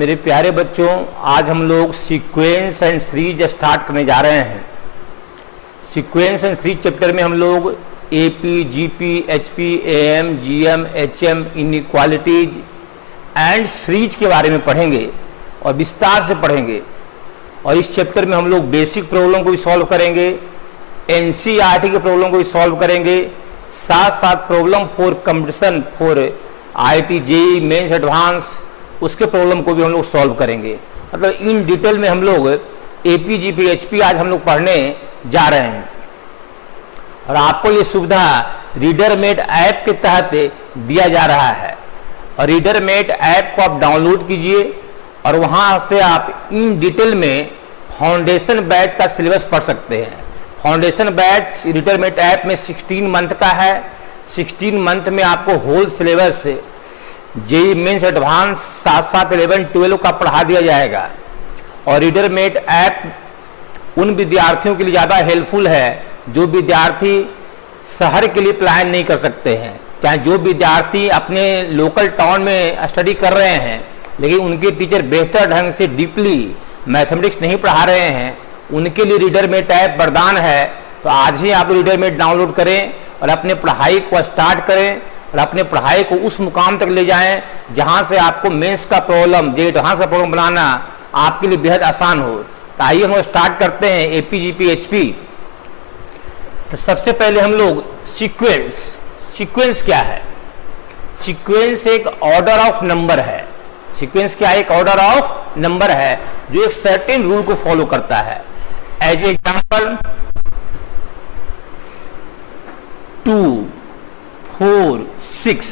मेरे प्यारे बच्चों, आज हम लोग सीक्वेंस एंड सीरीज स्टार्ट करने जा रहे हैं। सीक्वेंस एंड सीरीज चैप्टर में हम लोग AP, GP, HP, am, GM, HM, inequalities and series के बारे में पढ़ेंगे और विस्तार से पढ़ेंगे। और इस चैप्टर में हम लोग बेसिक प्रॉब्लम को भी सॉल्व करेंगे, एनसीईआरटी के प्रॉब्लम को भी सॉल्व करेंगे, साथ साथ problem for competition for IIT, JEE mains, advance उसके प्रॉब्लम को भी हम लोग सॉल्व करेंगे। मतलब इन डिटेल में हम लोग एपी, जीपी, एचपी आज हम लोग पढ़ने जा रहे हैं। और आपको ये सुविधा रीडरमेट ऐप के तहत दिया जा रहा है। और रीडरमेट ऐप को आप डाउनलोड कीजिए और वहाँ से आप इन डिटेल में फाउंडेशन बैच का सिलेबस पढ़ सकते हैं। फाउंडेशन बैच रीडरमेट ऐप में 16 मंथ का है। 16 मंथ में आपको whole syllabus JEE mains, advance, साथ साथ 11, 12 का पढ़ा दिया जाएगा। और रीडरमेट ऐप उन विद्यार्थियों के लिए ज़्यादा हेल्पफुल है जो विद्यार्थी शहर के लिए प्लान नहीं कर सकते हैं। चाहे जो विद्यार्थी अपने लोकल टाउन में स्टडी कर रहे हैं लेकिन उनके टीचर बेहतर ढंग से डीपली मैथमेटिक्स नहीं पढ़ा रहे हैं, उनके लिए रीडरमेट ऐप वरदान है। तो आज ही आप रीडरमेट डाउनलोड करें और अपने पढ़ाई को स्टार्ट करें और अपने पढ़ाई को उस मुकाम तक ले जाएं जहां से आपको मेंस का प्रॉब्लम, जे एडवांस का प्रॉब्लम बनाना आपके लिए बेहद आसान हो। तो आइए हम स्टार्ट करते हैं एपी, जीपी, एचपी। तो सबसे पहले हम लोग सीक्वेंस क्या है? सीक्वेंस एक ऑर्डर ऑफ नंबर है। सीक्वेंस क्या है? एक ऑर्डर ऑफ नंबर है जो एक सर्टेन रूल को फॉलो करता है। As example 2, 4, 6।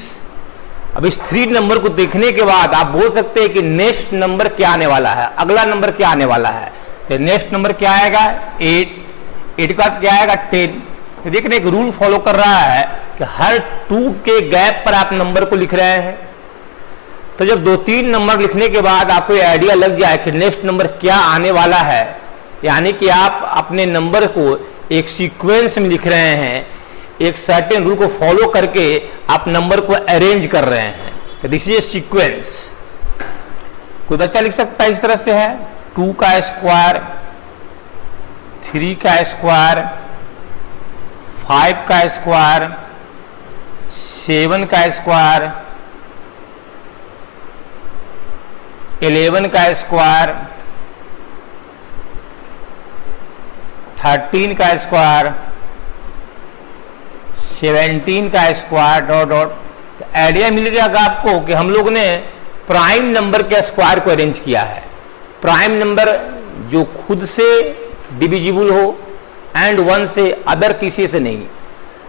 अब इस 3 नंबर को देखने के बाद आप बोल सकते हैं कि नेक्स्ट नंबर क्या आने वाला है, अगला नंबर क्या आने वाला है। तो नेक्स्ट नंबर क्या आएगा? 8 का क्या आएगा? 10। तो देखने एक रूल फॉलो कर रहा है कि हर 2 के गैप पर आप नंबर को लिख रहे हैं। तो जब 2-3 नंबर लिखने के बाद आपको ये आइडिया लग जाए कि नेक्स्ट नंबर क्या आने वाला है, यानी कि आप अपने नंबर को एक सीक्वेंस में लिख रहे हैं, एक सर्टेन रूल को फॉलो करके आप नंबर को अरेंज कर रहे हैं। तो दिस इज सीक्वेंस। कोई बच्चा लिख सकता है इस तरह से है 2 का स्क्वायर, 3 का स्क्वायर, 5 का स्क्वायर, 7 का स्क्वायर, 11 का स्क्वायर, 13 का स्क्वायर, 17 का स्क्वायर डॉट डॉट। तो आइडिया मिल गया आपको कि हम लोग ने प्राइम नंबर के स्क्वायर को अरेंज किया है। प्राइम नंबर जो खुद से डिविजिबल हो एंड 1 से, अदर किसी से नहीं।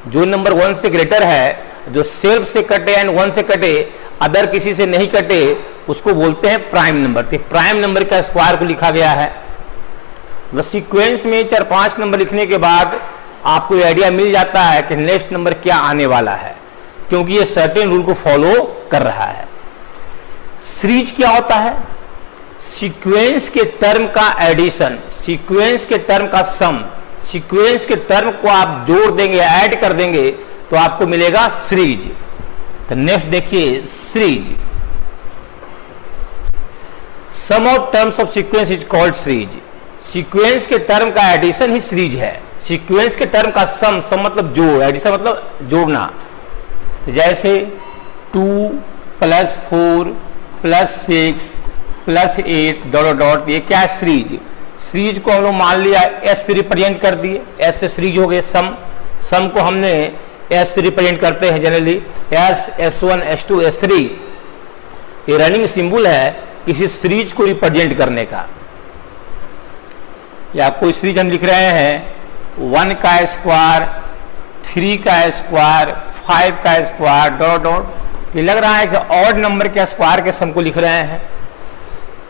जो नंबर 1 से ग्रेटर है, जो सेल्फ से कटे एंड 1 से कटे, अदर किसी से नहीं कटे, उसको बोलते हैं प्राइम नंबर। तो प्राइम नंबर का स्क्वायर को लिखा गया है। तो सीक्वेंस में 4-5 नंबर लिखने के बाद आपको ये आइडिया मिल जाता है कि नेक्स्ट नंबर क्या आने वाला है, क्योंकि ये सर्टेन रूल को फॉलो कर रहा है। सीरीज क्या होता है? सीक्वेंस के टर्म का एडिशन, सीक्वेंस के टर्म का सम। सीक्वेंस के टर्म को आप जोड़ देंगे, ऐड कर देंगे तो आपको मिलेगा सीरीज। तो नेक्स्ट देखिए series. Sum of terms of sequence is called series. Sequence के टर्म का एडिशन ही सीरीज है। सीक्वेंस के टर्म का सम मतलब जोड़, एडिशन मतलब जोड़ना। तो जैसे 2 + 4 + 6 + 8 डॉट डॉट, ये क्या है? सीरीज। सीरीज को हम लोग मान लिया एस से रिप्रेजेंट कर दिए, एस से सीरीज हो गए। सम को हमने एस से रिप्रेजेंट करते हैं generally, S, S1, S2, S3। ये रनिंग सिंबल है किसी सीरीज को रिप्रेजेंट करने का। या कोई सीरीज हम लिख रहे हैं 1 का स्क्वायर, 3 का स्क्वायर, 5 का स्क्वायर डॉट डॉट। ये लग रहा है कि ऑड नंबर के स्क्वायर के सम को लिख रहे हैं।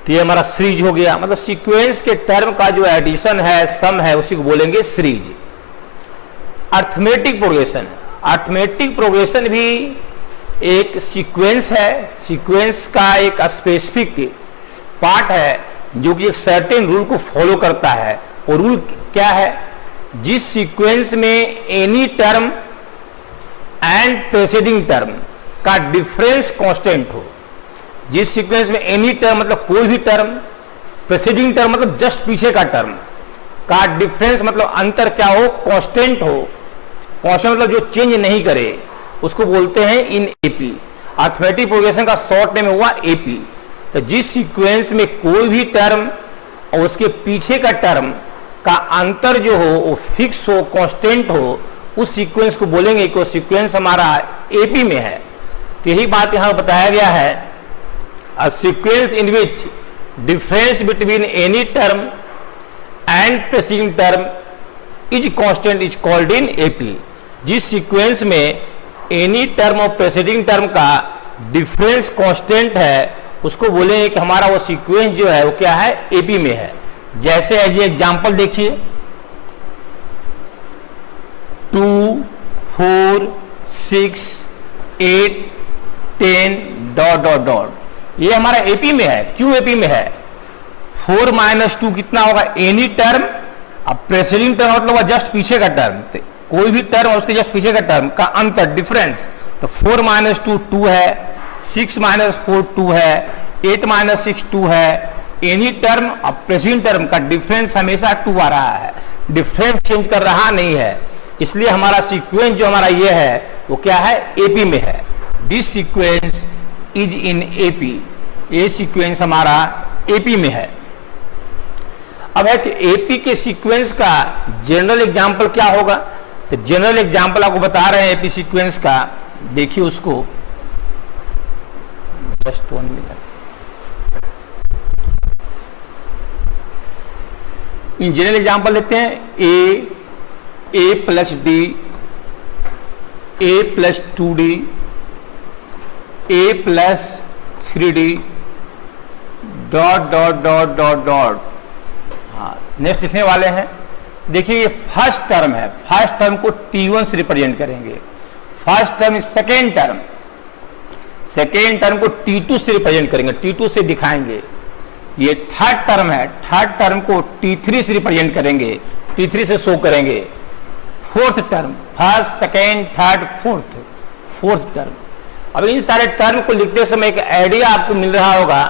तो ये हमारा सीरीज हो गया। मतलब सीक्वेंस के टर्म का जो एडिशन है, सम है, उसी को बोलेंगे series. Arithmetic progression, arithmetic progression भी एक सीक्वेंस है। सीक्वेंस का एक स्पेसिफिक पार्ट है जो कि एक सर्टेन रूल को फॉलो करता है। और रूल क्या है? जिस सीक्वेंस में any term and preceding term का डिफरेंस कांस्टेंट हो, जिस सीक्वेंस में एनी टर्म मतलब कोई भी टर्म, प्रेसीडिंग टर्म मतलब जस्ट पीछे का टर्म का डिफरेंस मतलब अंतर क्या हो, कांस्टेंट हो। कांस्टेंट मतलब जो चेंज नहीं करे उसको बोलते हैं इन एपी। अरिथमेटिक प्रोग्रेशन का शॉर्ट नेम हुआ एपी। तो जिस सीक्वेंस में कोई भी टर्म और उसके पीछे का टर्म का अंतर जो हो वो फिक्स हो, कांस्टेंट हो, उस सीक्वेंस को बोलेंगे कि वो सीक्वेंस हमारा एपी में है। तो यही बात यहां बताया गया है, a sequence in which difference between any term and preceding term is constant is called in AP. जिस सीक्वेंस में एनी टर्म और प्रेसीडिंग टर्म का डिफरेंस कांस्टेंट है उसको बोलेंगे कि हमारा वो सीक्वेंस जो है वो क्या है, एपी में है। जैसे एज एग्जांपल देखिए 2, 4, 6, 8, 10 डॉट डॉट डॉट, ये हमारा एपी में है। क्यों एपी में है? 4 माइनस 2 कितना होगा, एनी टर्म। अब प्रेसीडिंग टर्म मतलब जस्ट पीछे का टर्म, कोई भी टर्म और उसके जस्ट पीछे का टर्म का अंतर, डिफरेंस। तो 4 माइनस 2 2 है, 6 माइनस 4 2 है, 8 माइनस 6 2 है। एनी टर्म और प्रेसीडिंग टर्म का डिफरेंस हमेशा 2 आ रहा है, डिफरेंस चेंज कर रहा नहीं है। इसलिए हमारा सीक्वेंस जो हमारा ये है वो क्या है, एपी में है। This sequence is in AP, ये सीक्वेंस हमारा एपी में है। अब है कि एपी के सीक्वेंस का जनरल एग्जांपल क्या होगा, तो जनरल एग्जांपल आपको बता रहे हैं एपी सीक्वेंस का, देखिए उसको just 1 minute. In general example लेते हैं a plus d, a plus 2d, a plus 3d dot dot dot dot dot. हाँ, नेक्स्ट लिखने वाले हैं। देखिए ये फर्स्ट टर्म है, फर्स्ट टर्म को T1 से रिप्रेजेंट करेंगे। First term is second term, second term को T2 से रिप्रेजेंट करेंगे, T2 से दिखाएंगे। ये थर्ड टर्म है, थर्ड टर्म को T3 से रिप्रेजेंट करेंगे, T3 से शो करेंगे। Fourth term, first second third fourth, fourth term. अब इन सारे टर्म को लिखते समय एक आइडिया आपको मिल रहा होगा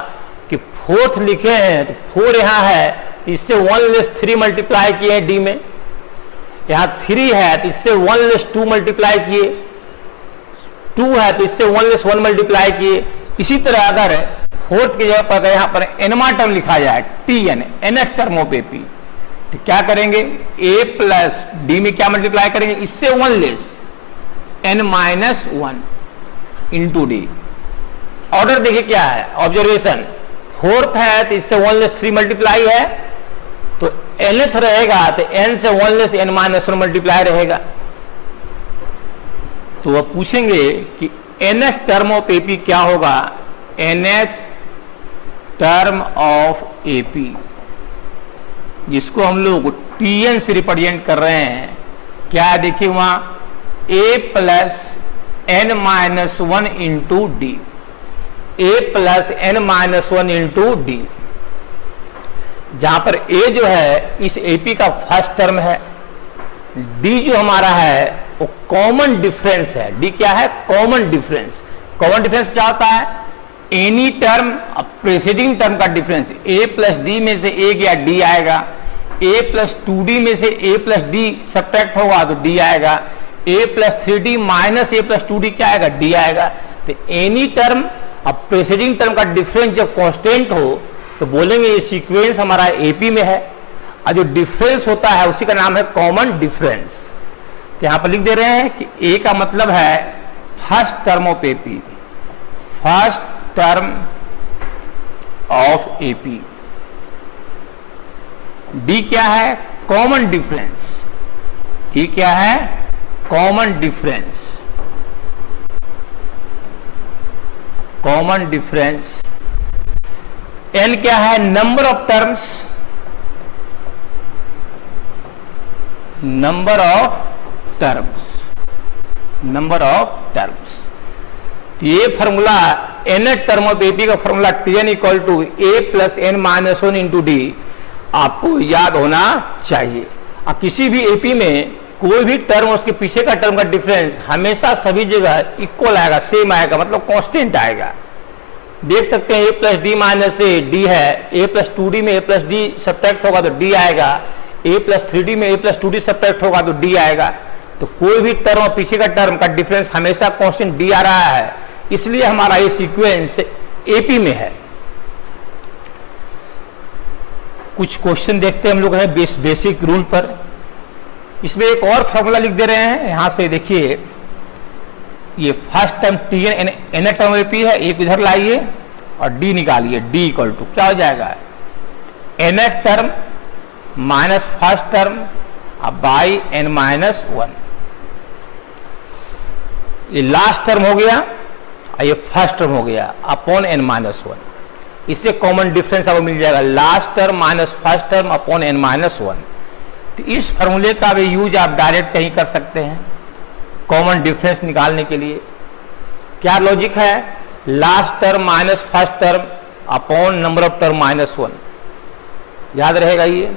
कि फोर्थ लिखे हैं तो 4 यहाँ है, इससे 1 लेस 3 मल्टीप्लाई किए हैं डी में। यहाँ 3 है तो इससे 1 लेस 2 मल्टीप्लाई किए, 2 है तो इससे 1 लेस 1 मल्टीप्लाई किए। इसी तरह अगर फोर्थ की जगह पर यहाँ पर एनवा टर्म लिखा जाए, Tn, nth term of AP, तो क्या करेंगे, a प्लस डी में क्या मल्टीप्लाई करेंगे, इससे 1 less n minus 1 into D. Order देखिए क्या है, ऑब्जर्वेशन। फोर्थ है तो इससे 1 लेस 3 मल्टीप्लाई है, तो nth रहेगा तो n से 1 लेस n माइनस 1 मल्टीप्लाई रहेगा। तो अब पूछेंगे कि nth टर्म ऑफ एपी क्या होगा, nth टर्म ऑफ एपी, जिसको हम लोग Tn से रिप्रेजेंट कर रहे हैं। क्या है देखिए वहां, a plus n minus 1 into D, a plus n minus 1 into D. जहां पर a जो है इस एपी का फर्स्ट टर्म है, d जो हमारा है वो कॉमन डिफरेंस है। d क्या है, कॉमन डिफरेंस। कॉमन डिफरेंस क्या होता है, एनी टर्म प्रेसीडिंग टर्म का डिफरेंस। a प्लस डी में से a गया, d आएगा। a प्लस 2d में से a प्लस d सब्ट्रैक्ट होगा तो d आएगा। a plus 3d minus a plus 2d क्या आएगा, d आएगा। तो एनी टर्म अब प्रेसीडिंग टर्म का डिफरेंस जब कांस्टेंट हो तो बोलेंगे ये सीक्वेंस हमारा एपी में है, और जो डिफरेंस होता है उसी का नाम है कॉमन डिफरेंस। तो यहां पर लिख दे रहे हैं कि a का मतलब है first term of AP, first term of AP. D क्या है, कॉमन डिफरेंस। डी क्या है, common difference, common difference. N क्या है, number of terms, number of terms, number of terms. ये formula n term of AP का formula Tn equal to a plus n minus 1 into d आपको याद होना चाहिए। अब किसी भी एपी में कोई भी टर्म उसके पीछे का टर्म का डिफरेंस हमेशा सभी जगह इक्वल आएगा, सेम आएगा, मतलब कांस्टेंट आएगा। देख सकते हैं a plus D minus A D है, a प्लस 2d में a प्लस डी सब्ट्रैक्ट होगा तो d आएगा, a प्लस 3d में a प्लस 2d सब्ट्रैक्ट होगा तो d आएगा। तो कोई भी टर्म और पीछे का टर्म का डिफरेंस हमेशा कांस्टेंट d आ रहा है, इसलिए हमारा ये सीक्वेंस AP में है। कुछ क्वेश्चन देखते हैं हम लोग है बेसिक रूल पर। इसमें एक और फॉर्मूला लिख दे रहे हैं, यहां से देखिए, ये first term Tn n term AP है, एक इधर लाइए और d निकालिए, d इक्वल टू क्या हो जाएगा, n term minus first term by n minus 1। ये लास्ट टर्म हो गया और ये फर्स्ट टर्म हो गया अपॉन n माइनस 1। इससे कॉमन डिफरेंस आपको मिल जाएगा, last term minus first term upon n minus 1। तो इस फॉर्मूले का भी यूज आप डायरेक्ट कहीं कर सकते हैं कॉमन डिफरेंस निकालने के लिए। क्या लॉजिक है, last term minus first term upon number of term minus 1, याद रहेगा ये।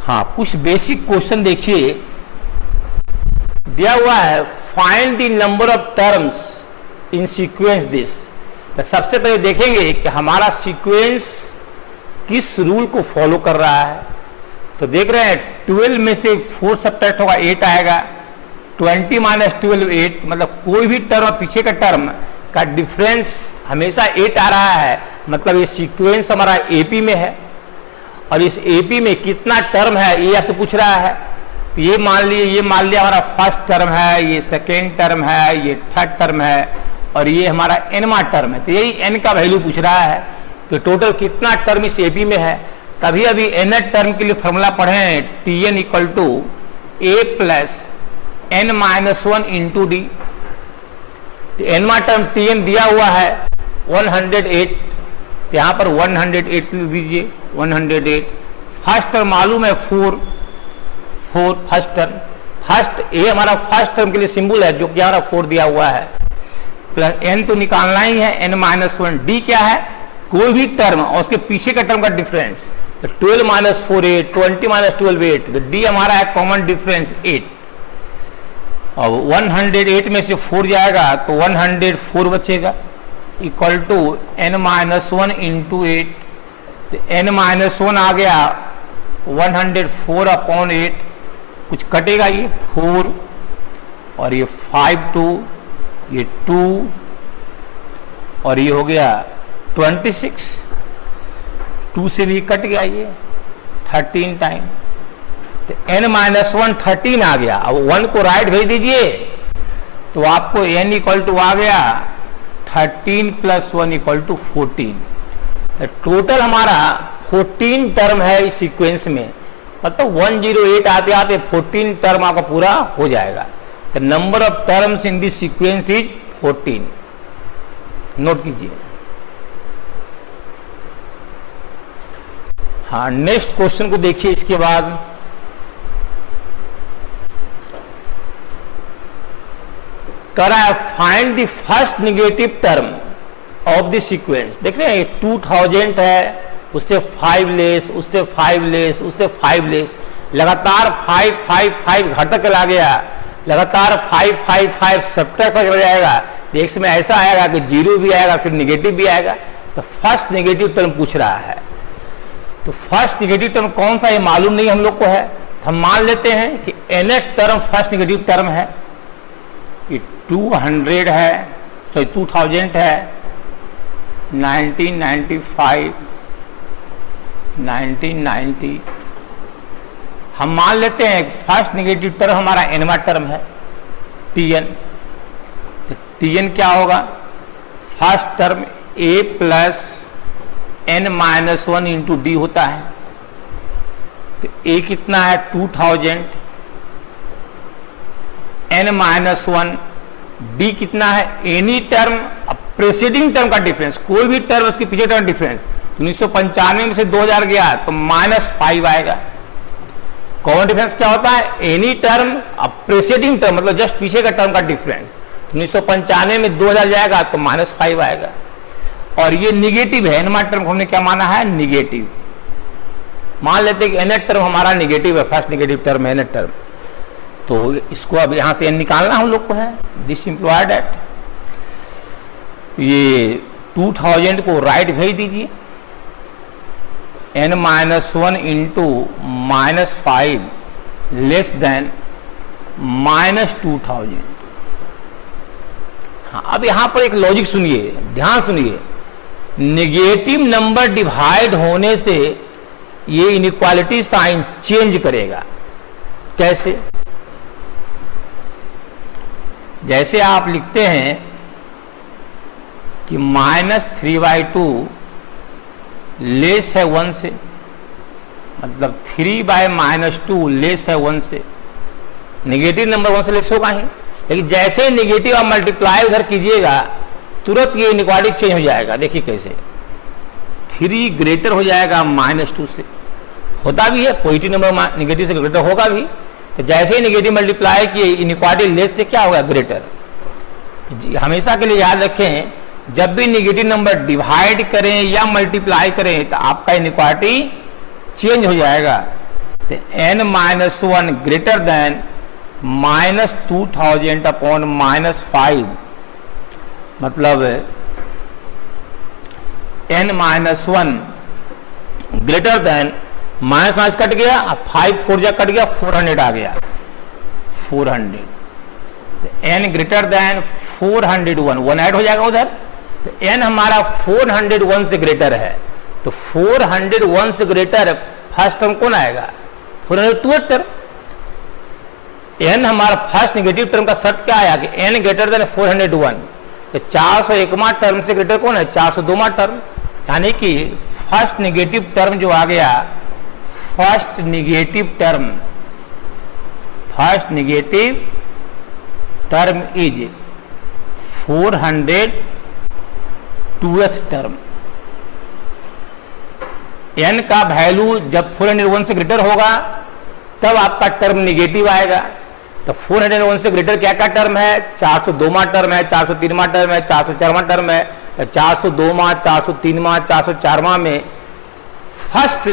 हाँ, कुछ बेसिक क्वेश्चन देखिए, दिया हुआ है find the number of terms in sequence this. तो सबसे पहले देखेंगे कि हमारा सीक्वेंस किस रूल को फॉलो कर रहा है। तो देख रहे हैं 12 में से 4 सब्ट्रैक्ट होगा 8 आएगा, 20 माइनस 12 8, मतलब कोई भी टर्म पीछे का टर्म का डिफरेंस हमेशा 8 आ रहा है, मतलब ये सीक्वेंस हमारा AP में है। और इस AP में कितना टर्म है ये आपसे पूछ रहा है। तो ये मान लिया हमारा फर्स्ट टर्म है, ये सेकेंड टर्म है, ये थर्ड टर्म है और ये हमारा nवां टर्म है। तो यही n का वैल्यू पूछ रहा है कि टोटल कितना टर्म इस AP में है। तभी अभी n टर्म के लिए फॉर्मूला पढ़े हैं, Tn equal to a plus n minus 1 into D. तो nवां टर्म Tn दिया हुआ है 108, तो यहाँ पर 108 लिख दीजिए, 108। फर्स्ट टर्म मालूम है 4 फर्स्ट टर्म, फर्स्ट ए हमारा फर्स्ट टर्म के लिए सिंबल है जो कि हमारा 4 दिया हुआ है, प्लस n तो निकालना ही है, n माइनस 1। डी क्या है, कोई भी टर्म और उसके पीछे का टर्म का डिफरेंस। तो 12 माइनस 4 8, 20 माइनस 12 8, तो डी हमारा है कॉमन डिफरेंस 8। और 108 में से 4 जाएगा तो 104 बचेगा, equal to n minus 1 into 8। तो n माइनस 1 आ गया 104 अपॉन 8, कुछ कटेगा ये 4 और ये 5 2, ये 2 और ये हो गया 26, 2 से भी कट गया ये 13 टाइम। तो n माइनस 1 13 आ गया। अब 1 को राइट भेज दीजिए तो आपको n इक्वल टू आ गया 13 प्लस 1 इक्वल टू 14। तो टोटल हमारा 14 टर्म है इस सीक्वेंस में, मतलब 108 आते आते 14 टर्म आपका पूरा हो जाएगा। तो number of terms in this sequence is 14, note कीजिए। हाँ, नेक्स्ट क्वेश्चन को देखिए। इसके बाद कर रहा है find the first negative term of the sequence. देख रहे हैं 2000 है, उससे 5 लेस, उससे 5 लेस, उससे 5 लेस, लगातार 5 5 5 घर तक चला गया, लगातार 5 5 5 सब्ट्रैक्ट तक जाएगा। एक समय ऐसा आएगा कि 0 भी आएगा, फिर नेगेटिव भी आएगा। तो फर्स्ट नेगेटिव टर्म पूछ रहा है। तो फर्स्ट नेगेटिव टर्म कौन सा ये मालूम नहीं हम लोग को है। तो हम मान लेते हैं कि nth term first negative term है, ये 200 है, सॉरी 2000 है, 1995, 1990। हम मान लेते हैं फर्स्ट नेगेटिव टर्म हमारा nवां टर्म है Tn। तो Tn क्या होगा, first term a plus n minus 1 into d होता है। तो a कितना है 2000, n माइनस 1, d कितना है एनी टर्म प्रेसीडिंग टर्म का डिफरेंस, कोई भी टर्म उसके पीछे टर्म डिफरेंस। 1995 में से 2000 गया तो -5 आएगा। कॉमन डिफरेंस क्या होता है, एनी टर्म प्रेसीडिंग टर्म, मतलब जस्ट पीछे का टर्म का डिफरेंस। 1995 में 2000 जाएगा तो -5 आएगा। और ये निगेटिव है, nवां टर्म हमने क्या माना है, निगेटिव। मान लेते हैं कि nth टर्म हमारा निगेटिव है, फर्स्ट निगेटिव टर्म है nth टर्म। तो इसको अब यहां से n निकालना हम लोग को है, दिस इंप्लॉयड एट। तो ये 2000 को राइट भेज दीजिए, n-1 इंटू -5 लेस देन -2000। हाँ, अब यहां पर एक लॉजिक सुनिए, ध्यान सुनिए। नेगेटिव नंबर डिवाइड होने से ये इनइक्वालिटी साइन चेंज करेगा। कैसे? जैसे आप लिखते हैं कि -3/2 लेस है 1 से, मतलब 3/-2 लेस है 1 से। नेगेटिव नंबर 1 से लेस होगा ही, लेकिन जैसे नेगेटिव आप मल्टीप्लाई उधर कीजिएगा तुरंत ये इनइक्वालिटी चेंज हो जाएगा। देखिए कैसे, 3 ग्रेटर हो जाएगा -2 से, होता भी है, पॉजिटिव नंबर नेगेटिव से ग्रेटर होगा भी। तो जैसे ही नेगेटिव मल्टीप्लाई किए इनइक्वालिटी लेस से क्या होगा, ग्रेटर। तो हमेशा के लिए याद रखें, जब भी नेगेटिव नंबर डिवाइड करें या मल्टीप्लाई करें तो आपका इनइक्वालिटी चेंज हो जाएगा। तो n-1 ग्रेटर देन -2000 अपॉन -5, मतलब n-1 greater than minus cut गया, 5 4 जा कट गया, 400 आ गया, 400। n ग्रेटर देन 401, 1 ऐड हो जाएगा उधर। तो n हमारा 401 से ग्रेटर है, तो 401 से ग्रेटर फर्स्ट टर्म कौन आएगा, 402 टर्म। n हमारा फर्स्ट नेगेटिव टर्म का शर्त क्या आया कि n ग्रेटर देन 401। तो 401वां टर्म से ग्रेटर कौन है, 402वां टर्म। यानी कि फर्स्ट नेगेटिव टर्म जो आ गया, first negative term is 402th term. n का वैल्यू जब 401 से ग्रेटर होगा तब आपका टर्म नेगेटिव आएगा। तो 401 से ग्रेटर क्या क्या टर्म है, 402वां टर्म है, 403वां टर्म है, 404वां टर्म है। तो 402वां, 403वां, 404वां में फर्स्ट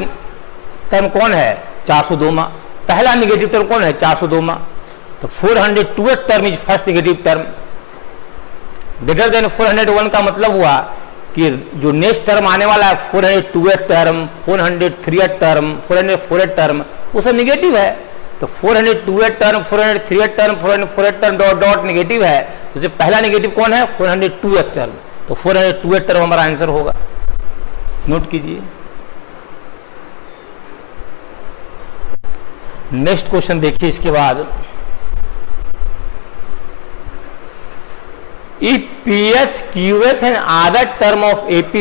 टर्म कौन है, 402वां। पहला नेगेटिव टर्म कौन है, 402वां। तो 402th term is first negative term. Greater than 401 का मतलब हुआ कि जो नेक्स्ट टर्म आने वाला है 402th term, 403th term, 404th term, वो सब नेगेटिव है। तो 402th term, 403th term, 404th term dot dot negative है। तो पहला नेगेटिव कौन है, 402th टर्म। तो 402th टर्म हमारा आंसर होगा। नोट कीजिए। नेक्स्ट क्वेश्चन देखिए इसके बाद, if pth qth and other term of ap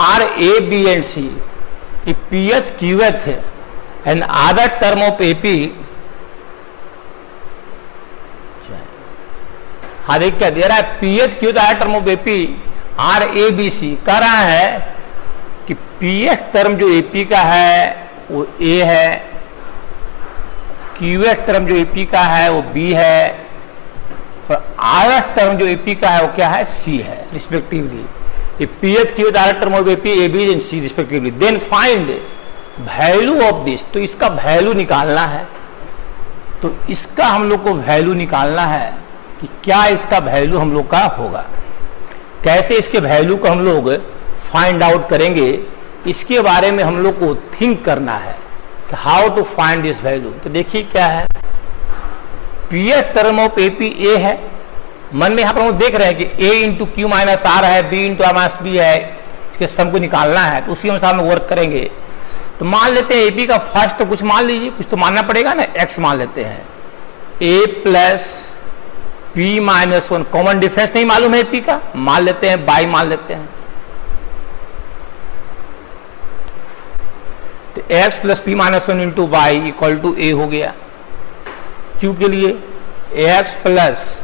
are a b and c, if pth qth and other term of ap, हाँ देख क्या दे रहा है, pth qth other term of ap are a b c। कह रहा है कि pth term जो ap का है वो a है, qth टर्म जो ap का है वो b है, और आरथ टर्म जो एपी का है वो क्या है, सी है रिस्पेक्टिवली। पीएच की rth term of AP a b and c respectively. Then find value of this. तो इसका वैल्यू निकालना है। तो इसका हम लोग को वैल्यू निकालना है कि क्या इसका वैल्यू हम लोग का होगा। कैसे इसके वैल्यू को हम लोग फाइंड आउट करेंगे, इसके बारे में हम लोग को थिंक करना है कि how to find this value. तो देखिए क्या है, pth term of AP A है। मन में यहां पर हम देख रहे हैं कि a into Q minus R है, b into are minus B है, इसके सम को निकालना है। तो उसी अनुसार हम वर्क करेंगे। तो मान लेते हैं एपी का फर्स्ट, तो कुछ मान लीजिए, कुछ तो मानना पड़ेगा ना, x मान लेते हैं। a plus p minus 1, common difference नहीं मालूम है एपी का, मान लेते हैं बाई मान लेते हैं। तो x plus p minus 1 into y equal to a हो गया। q के लिए ax plus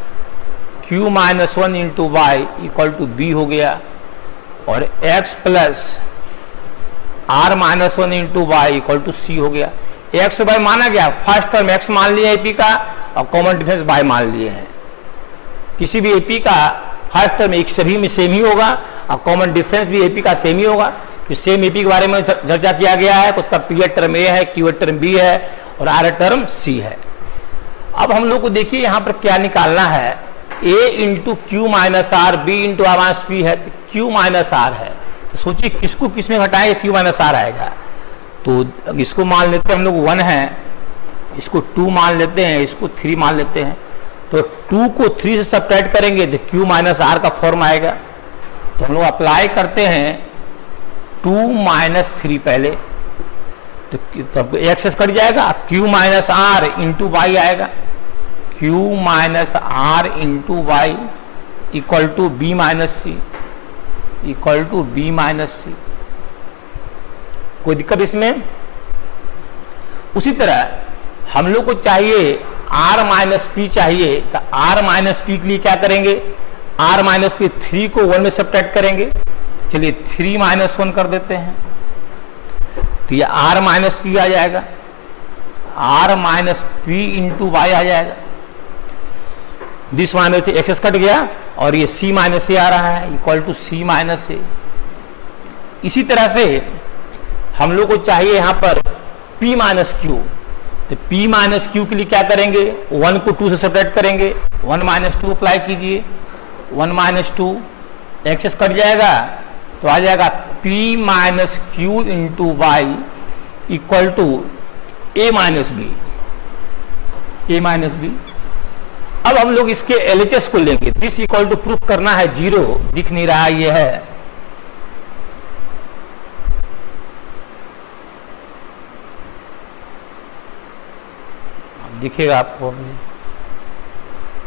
q minus 1 into Y equal to b हो गया, और x plus r minus 1 into Y equal to c हो गया। x और y माना गया, फर्स्ट टर्म x मान लिया एपी का और कॉमन डिफरेंस y मान लिए हैं। किसी भी एपी का फर्स्ट टर्म एक सभी में सेम ही होगा और कॉमन डिफरेंस भी एपी का सेम ही होगा। तो सेम एपी के बारे में चर्चा किया गया है। तो उसका पीएच टर्म ए है, क्यूएच टर्म बी है और आर टर्म सी है। अब हम लोग को देखिए यहां पर क्या निकालना है a into Q minus r b into are minus p है, तो क्यू माइनस आर है, तो सोचिए किसको किस में घटाएंगे, क्यू माइनस आर आएगा। तो इसको मान लेते हैं हम लोग 1 है, इसको 2 मान लेते हैं, इसको 3 मान लेते हैं। तो 2 को 3 से सब्ट्रैक्ट करेंगे तो क्यू माइनस आर का फॉर्म आएगा। तो हम लोग अप्लाई करते हैं 2 माइनस 3 पहले, तो तब एक्सेस कट जाएगा, q minus r into y आएगा, q minus r into Y equal to b minus c, equal to b minus c. कोई दिक्कत इसमें? उसी तरह हम लोग को चाहिए आर माइनस पी चाहिए, तो आर माइनस पी के लिए क्या करेंगे, आर माइनस पी 3 को 1 में सब्ट्रैक्ट करेंगे। चलिए 3 माइनस 1 कर देते हैं, तो ये आर माइनस पी आ जाएगा, r minus p into y आ जाएगा। दिस माइनस एक्सेस कट गया और ये सी माइनस ए आ रहा है, इक्वल टू सी माइनस ए। इसी तरह से हम लोग को चाहिए यहां पर P माइनस क्यू, तो P माइनस क्यू के लिए क्या करेंगे, 1 को 2 से सेपरेट करेंगे, 1 माइनस 2 अप्लाई कीजिए, 1 माइनस 2 एक्सेस कट जाएगा, तो आ जाएगा P minus Q into Y equal to A minus B, A minus B. अब हम लोग इसके LHS को लेंगे, दिस इक्वल टू प्रूफ करना है 0, दिख नहीं रहा ये है, दिखेगा आपको।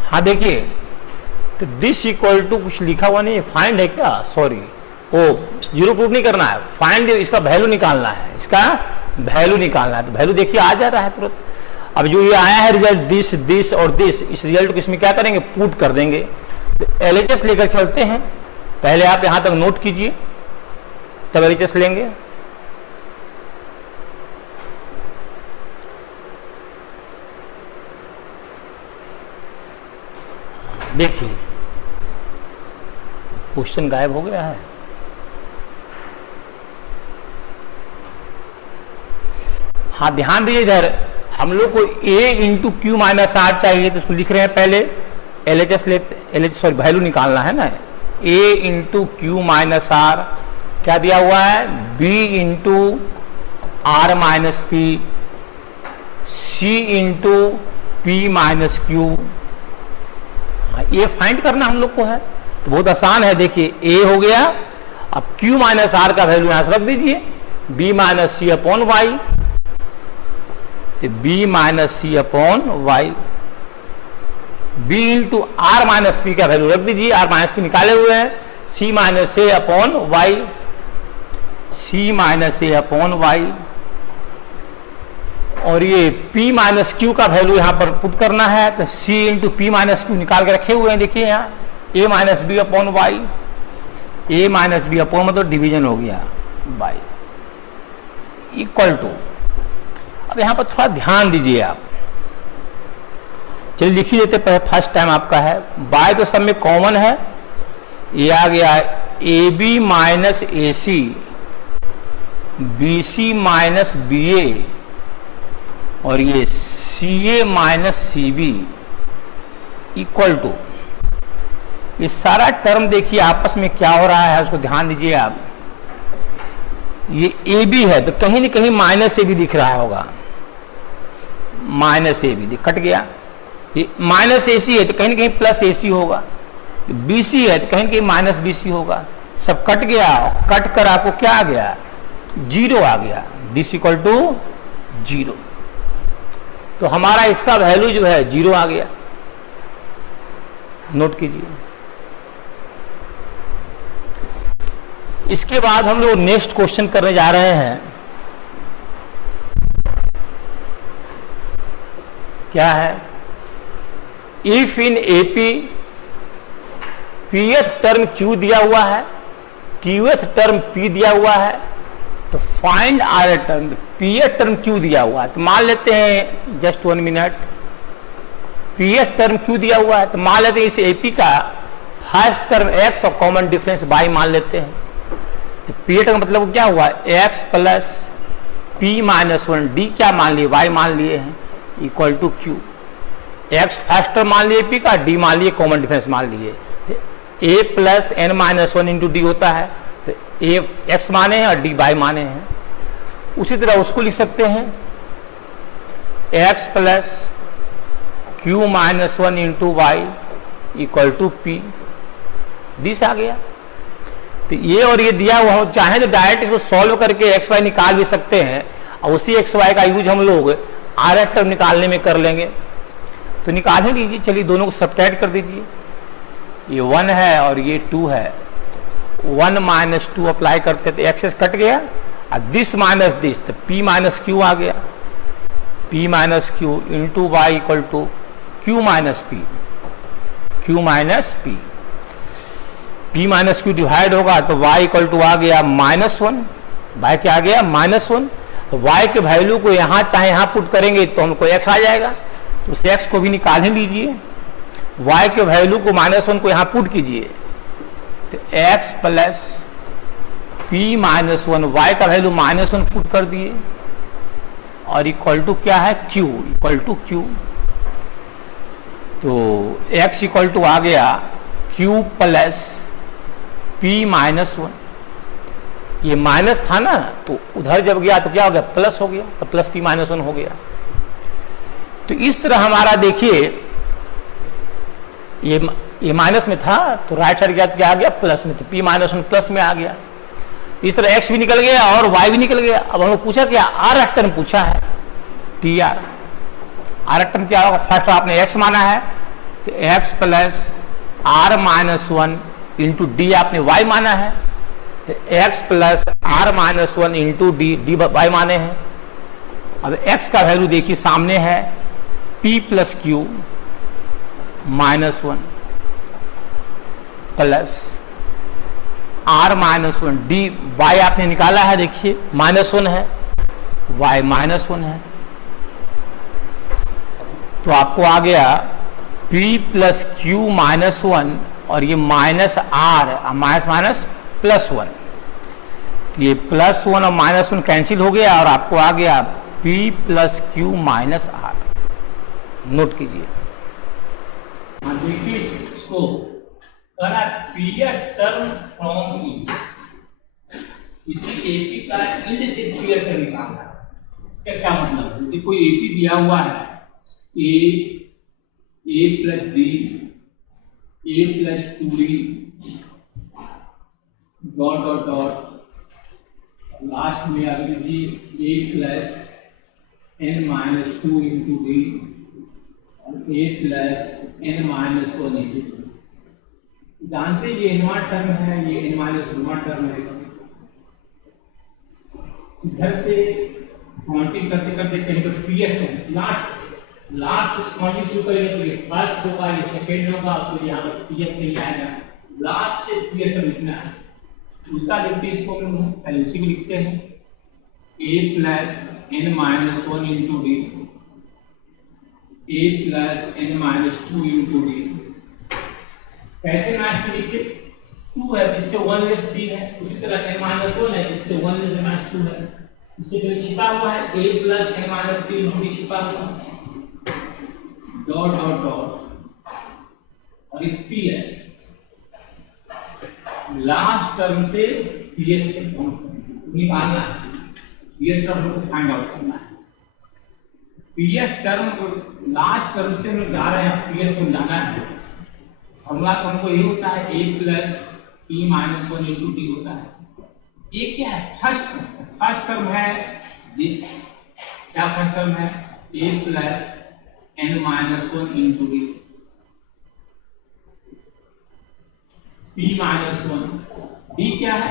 हाँ देखिए, तो दिस इक्वल टू कुछ लिखा हुआ नहीं, फाइंड है क्या, सॉरी, ओ 0 प्रूफ नहीं करना है, फाइंड इसका वैल्यू निकालना है, इसका वैल्यू निकालना है। तो वैल्यू देखिए आ जा रहा है तुरंत। अब जो ये आया है रिजल्ट दिस दिस और दिस, इस रिजल्ट को इसमें क्या करेंगे, पुट कर देंगे। तो LHS लेकर चलते हैं, पहले आप यहां तक नोट कीजिए तब LHS लेंगे। देखिए क्वेश्चन गायब हो गया है, हाँ ध्यान दीजिए इधर, हम लोग को A into Q minus R चाहिए, तो उसको लिख रहे हैं पहले LHS लेते, LHS सॉरी वैल्यू निकालना है ना, A into Q minus R क्या दिया हुआ है, B into are minus P, C into P minus Q, ये फाइंड करना हम लोग को है। तो बहुत आसान है, देखिए A हो गया, अब Q माइनस आर का वैल्यू यहां से रख दीजिए, B minus C upon Y, तो B minus C upon Y, B into are minus P का वैल्यू रख दीजिए, आर माइनस पी निकाले हुए हैं, C minus A upon Y, C minus A upon Y, और ये P माइनस क्यू का वैल्यू यहां पर पुट करना है, तो C into P minus Q निकाल के रखे हुए हैं, देखिए यहाँ A minus B upon Y, A minus B upon मतलब डिवीजन हो गया बाई, इक्वल टू। अब यहां पर थोड़ा ध्यान दीजिए आप, चलिए लिख ही देते, पहले फर्स्ट टाइम आपका है, बाय तो सब में कॉमन है, ये आ गया AB minus AC, BC minus BA, और ये CA minus CB equal to, ये सारा टर्म देखिए आपस में क्या हो रहा है, उसको ध्यान दीजिए आप। ये AB है तो कहीं न कहीं माइनस AB दिख रहा होगा, माइनस AB कट गया, ये माइनस AC है तो कहीं न कहीं प्लस AC होगा, BC है तो कहीं न कहीं माइनस BC होगा, सब कट गया, कट कर आपको क्या आ गया, 0 आ गया, दिस इक्वल टू 0। तो हमारा इसका वैल्यू जो है 0 आ गया, नोट कीजिए। इसके बाद हम लोग नेक्स्ट क्वेश्चन करने जा रहे हैं, क्या है, if in AP pth term q दिया हुआ है, qth टर्म p दिया हुआ है, तो find R term, pth term q दिया हुआ है, तो मान लेते हैं just 1 minute, pth term q दिया हुआ है, तो मान लेते हैं इस AP का फर्स्ट टर्म x और कॉमन डिफरेंस y मान लेते हैं। तो pth का मतलब क्या हुआ, x plus p minus 1 d क्या मान लिए, y मान लिए हैं, equal to q। X first term मान लिए पी का, डी मान लिए कॉमन डिफरेंस मान लिए, तो a plus n minus one into d होता है, तो ए एक्स माने हैं और डी वाई माने हैं। उसी तरह उसको लिख सकते हैं x plus Q minus one into Y equal to p, this आ गया। तो ये और ये दिया हुआ हो, चाहे तो डायरेक्ट इसको सॉल्व करके एक्स वाई निकाल भी सकते हैं और उसी एक्स वाई का यूज हम लोग आर एफ टर्म निकालने में कर लेंगे। तो निकाल ही लीजिए, चलिए दोनों को सब्ट्रैक्ट कर दीजिए, ये 1 है और ये 2 है, 1 माइनस 2 अप्लाई करते तो एक्सेस कट गया और दिस माइनस दिस, तो p माइनस क्यू आ गया, p minus Q into Y equal to Q minus P, Q minus P, p minus Q divide होगा तो y इक्वल टू आ गया -1, y क्या आ गया -1। तो y के वैल्यू को यहाँ चाहे यहाँ पुट करेंगे तो हमको x आ जाएगा, तो उस x को भी निकाल ही लीजिए, y के वैल्यू को -1 को यहाँ पुट कीजिए, तो x plus p minus 1, y का वैल्यू -1 पुट कर दिए और इक्वल टू क्या है q, इक्वल टू q। तो x इक्वल टू आ गया q प्लस p माइनस 1, ये माइनस था ना तो उधर जब गया तो क्या हो गया प्लस हो गया, तो प्लस p माइनस 1 हो गया। तो इस तरह हमारा देखिए ये माइनस में था तो राइट साइड गया तो क्या आ गया प्लस में, तो p माइनस 1 प्लस में आ गया। इस तरह x भी निकल गया और y भी निकल गया। अब हम लोग पूछा क्या, आर एफ टर्म पूछा है, T R, R F term क्या होगा, फर्स्ट आपने x माना है तो x plus R minus 1 into D आपने y माना है, तो x plus R minus 1 into D, D Y माने हैं। अब x का वैल्यू देखिए सामने है p plus Q minus 1 plus R minus 1 D, Y आपने निकाला है देखिए -1 है, y -1 है, तो आपको आ गया p प्लस क्यू -1 और ये माइनस आर माइनस माइनस +1, ये +1 और -1 कैंसिल हो गया और आपको आ गया p plus Q minus R. Note कीजिए, देखिए इसको पीरियड टर्म फ्रॉम इसी एपी का इंड से क्लियर कर निकालना है। इसका क्या मतलब है, जैसे कोई एपी दिया हुआ है a plus d, a plus 2d dot dot dot, last में अगर जी a plus n minus 2 into d और ए plus n minus 1 into d. जानते ये इनवा टर्म है, ये n माइनस 1 टर्म है। इधर से काउंटिंग करते करते कहीं तो पीएफ है, लास्ट काउंटिंग शुरू करेंगे तो ये फर्स्ट होगा, ये सेकंड होगा, तो यहाँ पर पीएफ नहीं आएगा, लास्ट से पीएफ तक लिखना है। उल्टा लिखते इसको हम पहले उसी को लिखते हैं a plus n minus 1 into D, a plus n minus 2 into D. कैसे मैच लिखिए, 2 है इससे 1 लेस d है, उसी तरह n माइनस 1 है इससे 1 लेस माइनस 2 है, इससे पहले छिपा हुआ है a plus n minus 3 into D छिपा हुआ डॉट डॉट डॉट और ये p है। लास्ट टर्म से पीएफ निकालना है, पीएफ टर्म को फाइंड आउट करना है। पीएफ टर्म को लास्ट टर्म से हम जा रहे हैं, पीएफ को लाना है। फॉर्मूला तो हमको ये होता है a plus p minus 1 into d होता है। ये क्या है, फर्स्ट टर्म है दिस, क्या फर्स्ट टर्म है a plus n minus 1 into D, p minus 1, d क्या है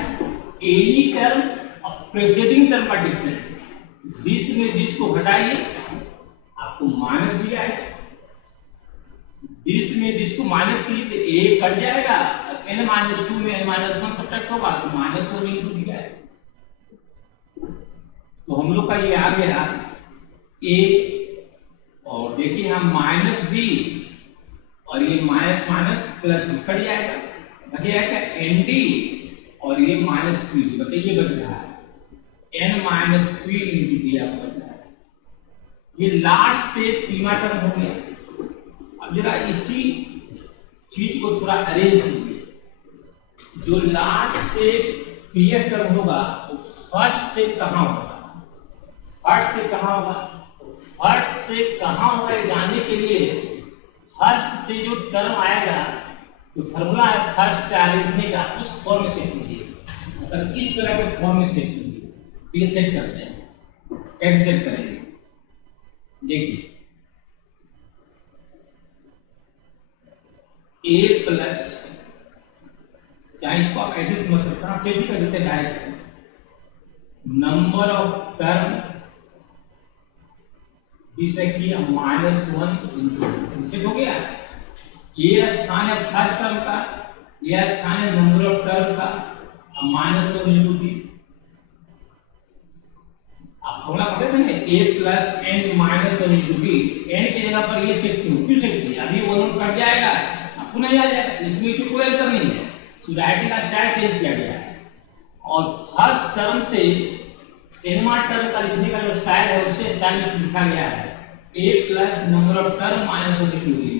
एनी टर्म और प्रेसीडिंग टर्म का डिफरेंस, दिस में दिस को घटाइए आपको माइनस भी आएगा, दिस में दिस को माइनस कीजिए तो a कट जाएगा, n माइनस 2 में n माइनस 1 सब्ट्रैक्ट होगा तो माइनस 1 इंटू डी आएगा। तो हम लोग का ये आ गया a, और देखिए हम माइनस b और ये माइनस माइनस प्लस कट जाएगा, बचेगा nd और ये माइनस 3, बताइए बच रहा है n माइनस 3 इंटू डी आपको बच रहा है। ये लास्ट से पीमा टर्म हो गया, अब जरा इसी चीज को थोड़ा अरेंज कीजिए। जो लास्ट से पीएफ टर्म होगा वो फर्स्ट से कहाँ होगा, फर्स्ट से कहाँ होगा, फर्स्ट से कहाँ होगा ये जानने के लिए फर्स्ट से जो टर्म आएगा तो फॉर्मूला है फर्स्ट चार लिखने का, उस फॉर्म में सेट कीजिए। मतलब इस तरह के फॉर्म में सेट कीजिए। ये सेट करते हैं, कैसे सेट करेंगे देखिए। ए प्लस, चाहे इसको आप ऐसे समझ सकते हैं, सेट ही कर देते हैं, नंबर ऑफ टर्म इसे किया -1 इनसे हो गया। ये स्थान है फर्स्ट टर्म का, यह स्थान है नंबर ऑफ टर्म का, -1 इंटू टी। आप फॉर्मूला पढ़े थे ना, a plus n minus 1 into T. n की जगह पर ये सेट क्यों सेट किया, अभी वो नंबर कट जाएगा, आपको नहीं आ जाएगा, इसमें इसमें कोई अंतर नहीं है। सो राइटिंग का स्टाइल चेंज किया गया है और फर्स्ट टर्म से nवां टर्म का लिखने का जो स्टाइल है उससे स्टाइल में लिखा गया है a plus number of term minus 1 into T.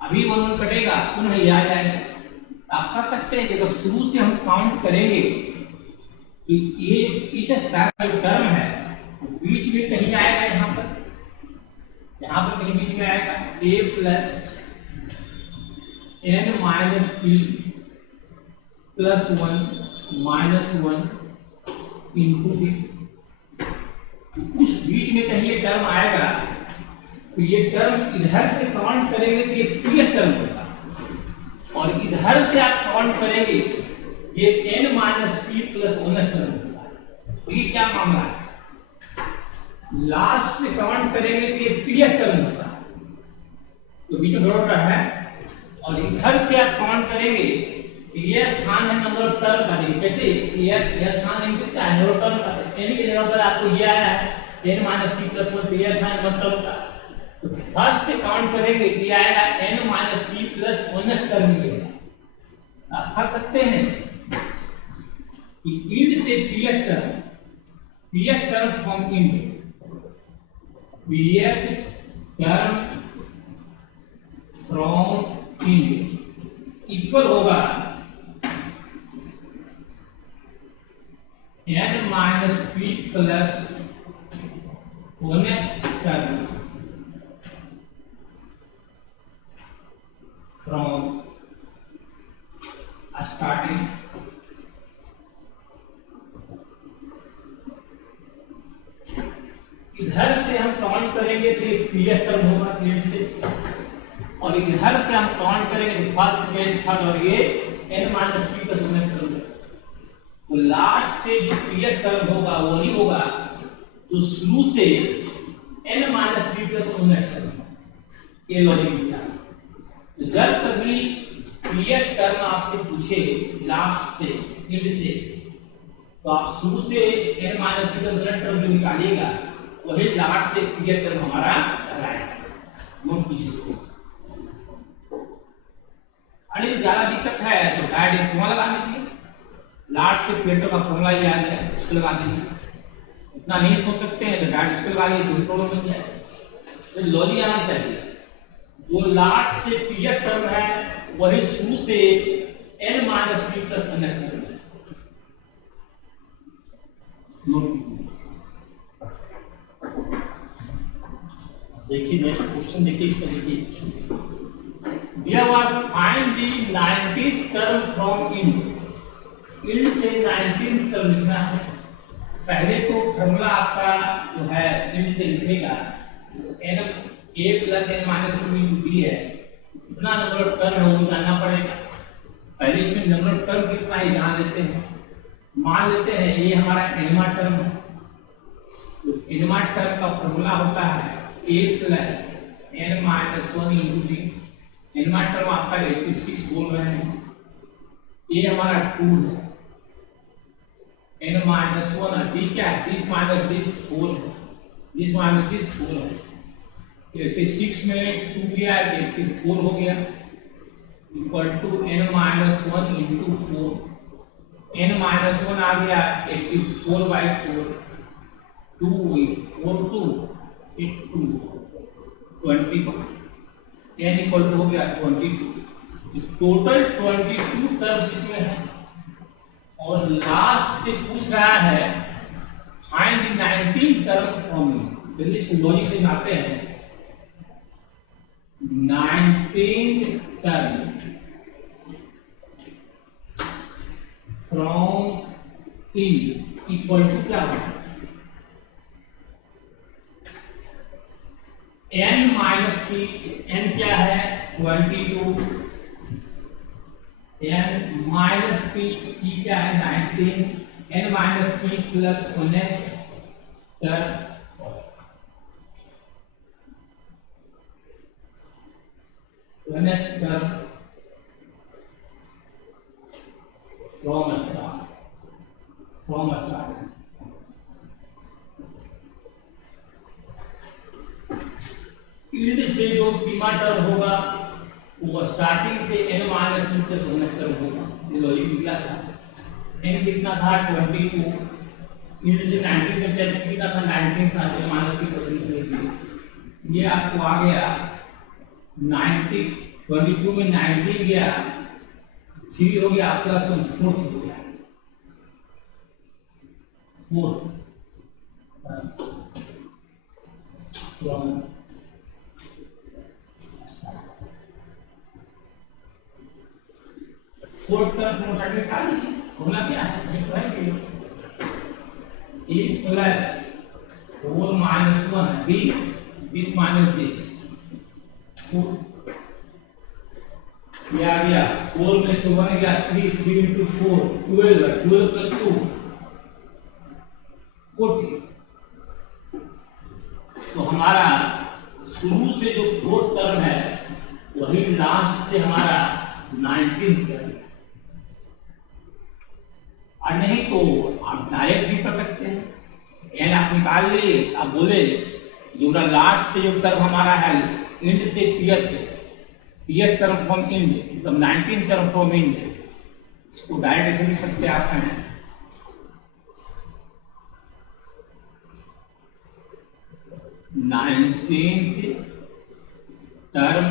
अभी वो नंबर कटेगा, पुनः ये आ जाएगा। आप कर सकते हैं कि अगर शुरू से हम काउंट करेंगे कि ये इस स्टाइल का जो टर्म है बीच में कहीं आएगा, यहाँ पर कहीं बीच में आएगा a plus n minus p plus 1 minus 1 into T. उस बीच में कहीं ये टर्म आएगा तो ये टर्म इधर से काउंट करेंगे तो ये पीएफ टर्म होगा, और इधर से आप काउंट करेंगे ये n minus p plus 1 term होगा। तो ये क्या मामला है, लास्ट से काउंट करेंगे तो ये पीएफ टर्म होगा, तो बीच में डॉट है, और इधर से आप काउंट करेंगे ये स्थान है नंबर ऑफ टर्म का। कैसे ये स्थान है किसका, नंबर ऑफ टर्म का। n की जगह पर आपको ये आया है n माइनस p प्लस 1, ये स्थान नंबर ऑफ टर्म का। तो फर्स्ट से काउंट करेंगे ये आएगा n minus p plus 1 term ये। आप कर सकते हैं कि इंड से pth term from end, pth term from end equal होगा n minus p plus 1 term from starting इधर से हम काउंट करेंगे तो पीएफ टर्म होगा इंड से, और इधर से हम काउंट करेंगे तो फर्स्ट सेकंड थर्ड, और ये n minus p plus 1 term. तो लास्ट से जो पीएफ टर्म होगा वही होगा जो शुरू से n minus p plus 1 term. ये लॉजिक दिया। तो जब कभी पीएफ टर्म आपसे पूछे लास्ट से इंड से, तो आप शुरू से n minus p plus 1 term जो निकालिएगा वही लास्ट से पीएफ टर्म हमारा कहलाएगा। नोट कीजिए इसको। अरे ज्यादा दिक्कत है तो डायरेक्ट फॉर्मूला लगा दीजिए, लास्ट से पीएफ टर्म का फॉर्मूला याद है उसको लगा दीजिए। इतना नहीं सोच सकते हैं तो डायरेक्ट इसको लगाइए, कोई प्रॉब्लम नहीं है। तो लॉजिक आना चाहिए, जो लास्ट से पीएफ टर्म है वही शुरू से n minus p plus 1 term है। नोट देखिए नेक्स्ट क्वेश्चन देखिए, इसको देखिए। दिया हुआ find the 19th term from end. End से 19th टर्म लिखना है। पहले तो फॉर्मूला आपका जो है इंड से लिखेगा n a plus n minus 2 into b है, कितना नंबर ऑफ टर्म है वो जानना पड़ेगा। पहले इसमें नंबर ऑफ टर्म कितना है जान लेते हैं। मान लेते हैं ये हमारा nवां टर्म है, तो nवां टर्म का फॉर्मूला होता है a plus n minus 1 into d. nवां टर्म आपका 86 बोल रहे हैं, ये हमारा 2 है, n माइनस 1 और d क्या है, दिस माइनस दिस 4 है, दिस माइनस दिस 4 है। 86 में 2 गया 84 हो गया, equal to n minus 1 into 4। n minus 1 आ गया 84 बाई 4, 2 4 2 8 2 25। n इक्वल टू हो गया 22, टोटल 22 टर्म्स इसमें है और लास्ट से पूछ रहा है find the 19 term from it. चलिए इसको लॉजिक से आते हैं। 19 term from in equal to क्या है n माइनस p। n क्या है 22, n माइनस p, p क्या है 19, n minus p plus 1h term from star yield से जो बीमा टर्म होगा वो स्टार्टिंग से n minus p plus 1h term होगा। ये लॉजिक निकला था। n कितना था 22, ईल्ड से 19 में चल कितना था 19 था, n minus p plus 1h। ये आपको आ गया 90, 22 में 19 गया 3 हो गया प्लस 1 4 हो गया 4 फोर्थ टर्म को साइड में काट दीजिए। होना क्या है ये तो है कि a plus 4 minus 1 b this minus this 4 ये आ गया 4 में से 1 गया 3 3 into 4 12 12 plus 2 14। तो हमारा शुरू से जो फोर्थ टर्म है वही लास्ट से हमारा 19th टर्म। और नहीं तो आप डायरेक्ट भी कर सकते हैं। एन आप निकाल लिए, आप बोले जो लास्ट से जो टर्म हमारा है इंड से पीएच टर्म फ्रॉम इंड मतलब 19 टर्म फ्रॉम इंड, इसको डायरेक्ट ऐसे लिख सकते हैं आप हैं 19th term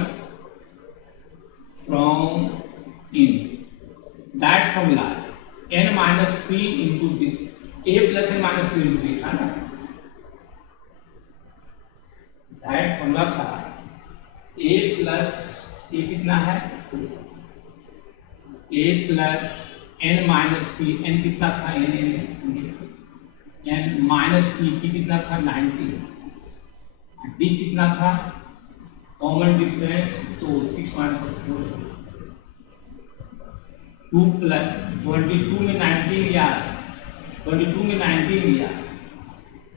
from end. That formula n minus p into b, a plus n minus p into b था ना। दैट फॉर्मूला था a प्लस a कितना है a plus n minus p, n कितना था n माइनस p कितना था 90, d कितना था कॉमन डिफरेंस तो 6 माइनस 4 2 प्लस 22 में 19 लिया 22 में 19 लिया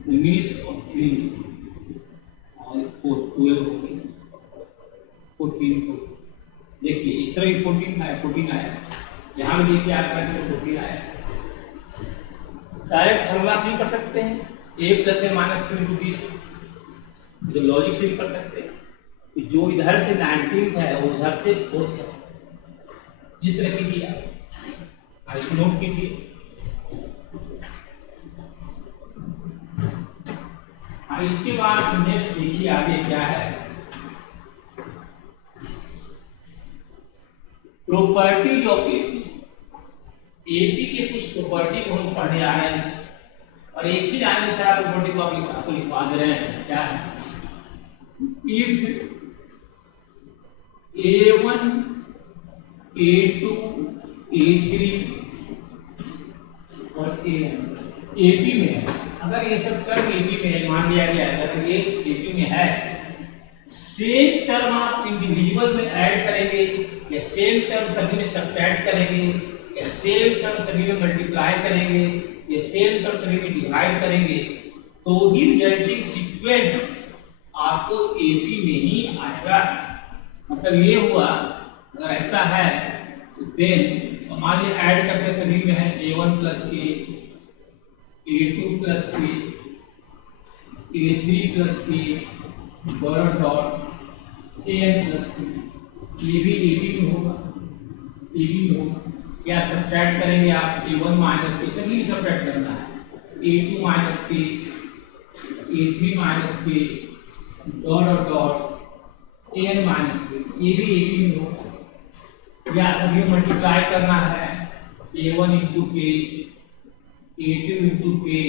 19 और 3 और 4 12 हो गई 14 को देखिए इस तरह 14 था 14 आया, यहाँ भी देखिए आप 14 आया। डायरेक्ट फॉर्मूला से भी कर सकते हैं a plus n minus p into b से, जो लॉजिक से भी कर सकते हैं। जो इधर से 19th है वो उधर से 4th है, जिस तरह की किया इसको नोट कीजिए। इसके बाद नेक्स्ट देखिए आगे क्या है प्रॉपर्टीज ऑफ एपी के कुछ प्रॉपर्टी को हम पढ़ने आ रहे हैं और एक ही लाइन में सारा प्रॉपर्टी को आपको लिखवा दे रहे हैं। क्या है इफ A1 A2 A3 और AP में है, अगर ये सब टर्म AP में है, मान लिया गया है अगर ये AP में है, सेम टर्म आप इंडिविजुअल में ऐड करेंगे या सेम टर्म सभी में सब्ट्रैक्ट करेंगे या सेम टर्म सभी में मल्टीप्लाई करेंगे या सेम टर्म सभी में डिवाइड करेंगे तो ही रिजल्टिंग सीक्वेंस आपको AP में ही आएगा। मतलब ये हुआ अगर ऐसा है तो देन हमारे ऐड करके सभी में है A1 plus A, A2 plus A, A3 plus A, dot dot AN plus A, ये भी AB में होगा, AB में होगा। क्या सब्ट्रैक्ट करेंगे आप A1 माइनस A, सभी सब्ट्रैक्ट करना है A2 minus A, A3 minus A, dot dot an minus ये भी ए बी में होगा, या सभी मल्टीप्लाई करना है a1 इंटू के, a2 इंटू के,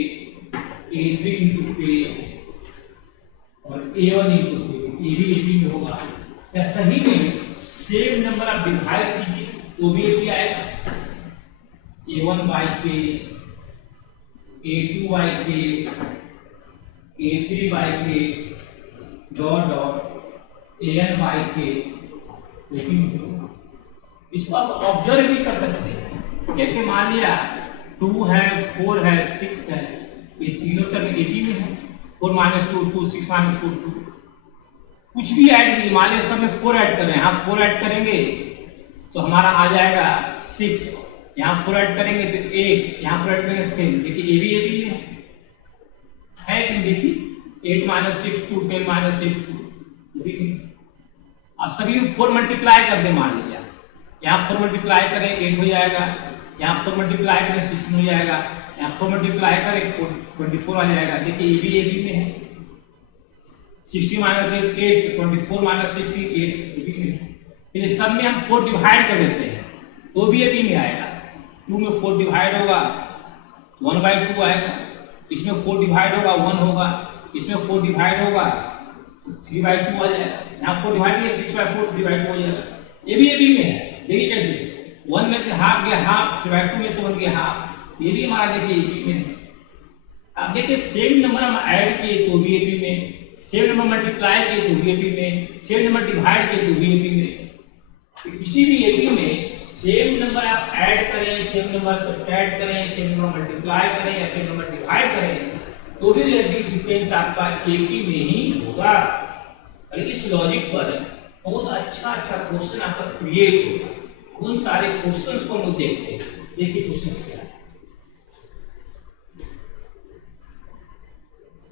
a3 इंटू के और a1 इंटू के, ये भी a में होगा। क्या सही में सेम नंबर आप डिवाइड कीजिए तो भी a आएगा, a1 बाई के, a2 बाई के, a3 बाई के डॉट डॉट an बाई के, लेकिन इसको आप ऑब्जर्व भी कर सकते हैं। जैसे मान लिया 2 है, 4 है, 6 है, ये तीनों टर्म ए बी में है, 4 माइनस 2 2, 6 माइनस 4 2, कुछ भी ऐड नहीं, मान लिया सब में 4 ऐड कर रहे हैं, आप 4 ऐड करेंगे तो हमारा आ जाएगा 6, यहाँ 4 ऐड करेंगे तो 8, यहाँ 4 ऐड करेंगे 10, देखिए ए बी में है कि देखिए 8 माइनस 6 2, 10 माइनस 8 2, आप सभी 4 मल्टीप्लाई कर दे, मान लीजिए यहाँ 4 मल्टीप्लाई करें 8 हो जाएगा, यहाँ 4 मल्टीप्लाई करें 16 हो जाएगा, यहाँ 4 मल्टीप्लाई करें 24 आ जाएगा। देखिए ए बी में है, 60 माइनस 8 24 माइनस 68 ए बी में है। फिर सब में हम 4 डिवाइड कर देते हैं तो भी ए बी में आएगा। 2 में 4 डिवाइड होगा 1/2 आएगा, इसमें 4 डिवाइड होगा 1 होगा, इसमें 4 डिवाइड होगा 3/2 आ जाएगा, यहाँ 4 डिवाइड किया 6/4 3/2 हो जाएगा। ये भी में है, देखिए कैसे 1 में से हाफ गया हाफ, 3/2 में से 1 गया हाफ, ये भी हमारा देखिए ए बी में है। अब देखिए सेम नंबर हम ऐड किए तो भी ए बी में, सेम नंबर मल्टीप्लाई किए तो भी ए बी में, सेम नंबर डिवाइड किए तो भी ए बी में। तो किसी भी ए बी में सेम नंबर आप ऐड करें, सेम नंबर सब्ट्रैक्ट करें, सेम नंबर मल्टीप्लाई करें या सेम नंबर डिवाइड करें तो भी रिलेटिव सीक्वेंस आपका ए बी में ही होगा। और इस लॉजिक पर बहुत अच्छा क्वेश्चन आपका क्रिएट होगा। उन सारे क्वेश्चंस को हम देखते हैं। देखिए क्वेश्चन क्या है,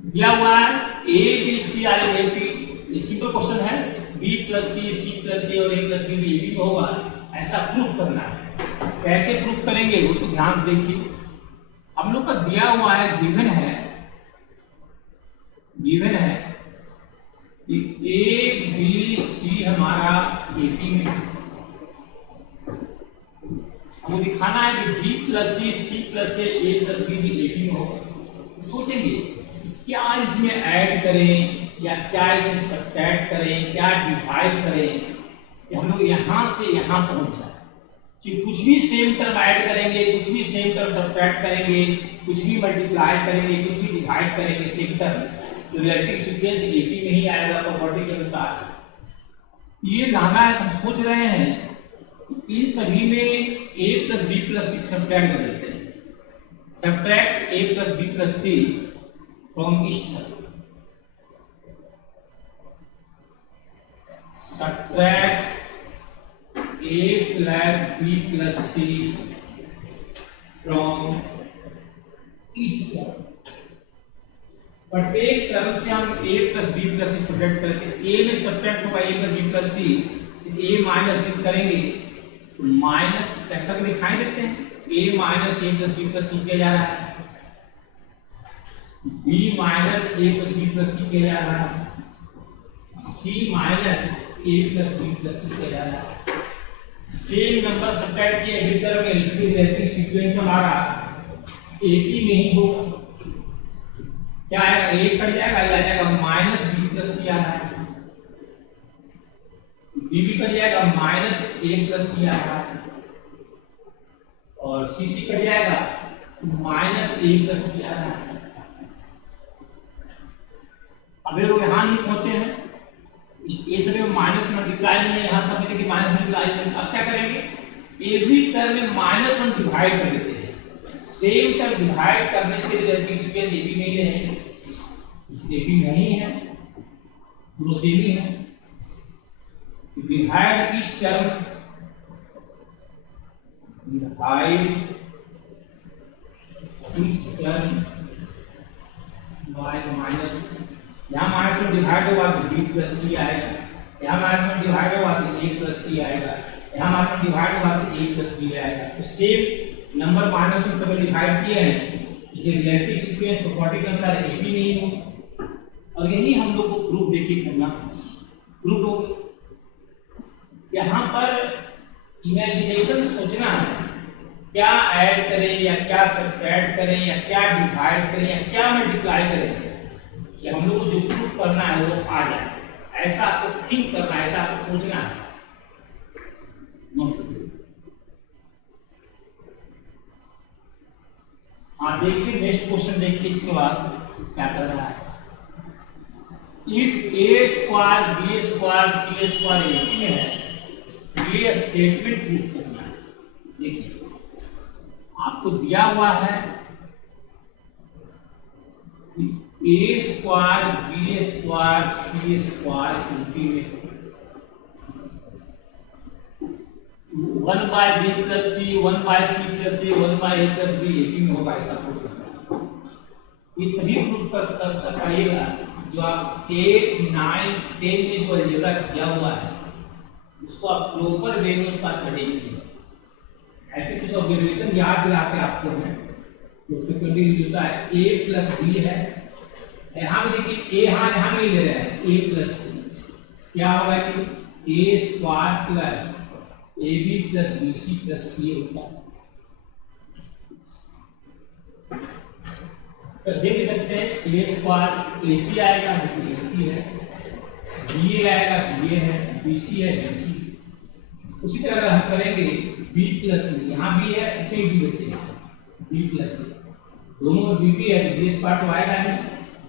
दिया हुआ है A B C are in AP, ये सिंपल क्वेश्चन है, B plus C plus A और ए प्लस बी ए बी में होगा, ऐसा प्रूफ करना है। कैसे प्रूफ करेंगे उसको ध्यान से देखिए। हम लोग का दिया हुआ है, गिवन है कि ए बी सी हमारा ए बी में, हमको दिखाना है कि बी प्लस सी प्लस ए प्लस बी भी ए बी में होगा। सोचेंगे क्या इसमें ऐड करें या क्या इसमें सब्ट्रैक्ट करें, क्या डिवाइड करें कि हम लोग यहाँ से यहाँ पहुंच जाए। कि कुछ भी सेम टर्म ऐड करेंगे, कुछ भी सेम टर्म सब्ट्रैक्ट करेंगे, कुछ भी मल्टीप्लाई करेंगे, कुछ भी डिवाइड करेंगे सेम टर्म, तो रिलेटिव सीक्वेंस ए बी में ही आएगा प्रॉपर्टी के अनुसार। ये लाना है, हम सोच रहे हैं इन सभी में a plus B plus c subtract कर देते हैं। Subtract a plus B plus c from each term, subtract a plus B plus c from each term. प्रत्येक टर्म से हम a plus B plus c subtract करके, a में subtract होगा a plus B plus c, a minus this करेंगे तो minus तक दिखाई देते हैं, a minus a plus B plus c किया जा रहा है, b minus a plus B plus c किया जा रहा है, c minus a plus B plus c किया जा रहा है। सेम नंबर सब्ट्रैक्ट किए हर टर्म में, इसलिए रिलेटिव सीक्वेंस हमारा a b में ही होगा। क्या आएगा, a कट जाएगा, ये आ जाएगा माइनस बी प्लस सी आ रहा है, b भी कट जाएगा माइनस a प्लस सी आ रहा है, और c कट जाएगा माइनस a प्लस b आ रहा है। अब ये लोग यहाँ नहीं पहुंचे हैं, ये सभी माइनस मल्टीप्लाई नहीं है, यहाँ सब देखिए माइनस मल्टीप्लाई है। अब क्या करेंगे, एवरी टर्म में माइनस 1 डिवाइड कर देते हैं। सेम टर्म डिवाइड करने से रिलेटिव सीक्वेंस ए बी में ही रहेंगे, ए बी नहीं है, दोनों सेम ही है। Divide each term, divide each term by minus, यहाँ माइनस में डिवाइड होगा तो b प्लस सी आएगा, यहाँ माइनस में डिवाइड होगा तो a प्लस सी आएगा, यहाँ माइनस में डिवाइड होगा तो a प्लस b आएगा। तो सेम नंबर माइनस में सब डिवाइड किए हैं, ये रिलेटिव सीक्वेंस प्रॉपर्टी के अनुसार a भी नहीं हो। और यही हम लोग को प्रूफ देखिए करना, प्रूफ यहाँ पर इमेजिनेशन सोचना है, क्या ऐड करें या क्या सब्ट्रैक्ट करें या क्या डिवाइड करें या क्या मल्टीप्लाई करें, ये हम लोग को जो प्रूफ करना है वो आ जाए, ऐसा आपको थिंक करना है, ऐसा आपको सोचना है। हाँ देखिए नेक्स्ट क्वेश्चन देखिए, इसके बाद क्या कर रहा है। If A square B square C square एक में है, ये स्टेटमेंट प्रूफ करना है। देखिए आपको दिया हुआ है ए square B square C square UP में 1 by B plus C 1 bye C plus A 1 bye A plus B AP में होगा, ऐसा प्रूफ करना है। ये तभी प्रूफ कर पाइएगा जो आप 8, 9, 10 में जो अलजेब्रा किया हुआ है उसको आप प्रॉपर वे में उसका स्टडी कीजिए। ऐसे कुछ ऑब्जर्वेशन याद दिलाते आपको हैं जो फ्रीक्वेंटली यूज होता है। ए प्लस बी है, यहाँ भी देखिए ए, यहाँ भी ले रहे हैं ए प्लस सी, क्या होगा कि A square plus A B plus B C plus C होता है। तो देख सकते हैं ए स्क्वायर ए सी आएगा जो ए सी है, बी आएगा जो ये है, बी सी है बी सी। उसी तरह हम करेंगे बी प्लस सी, यहाँ बी है इसे भी लेते हैं बी प्लस सी, दोनों में बी है तो बी स्क्वायर तो आएगा नहीं,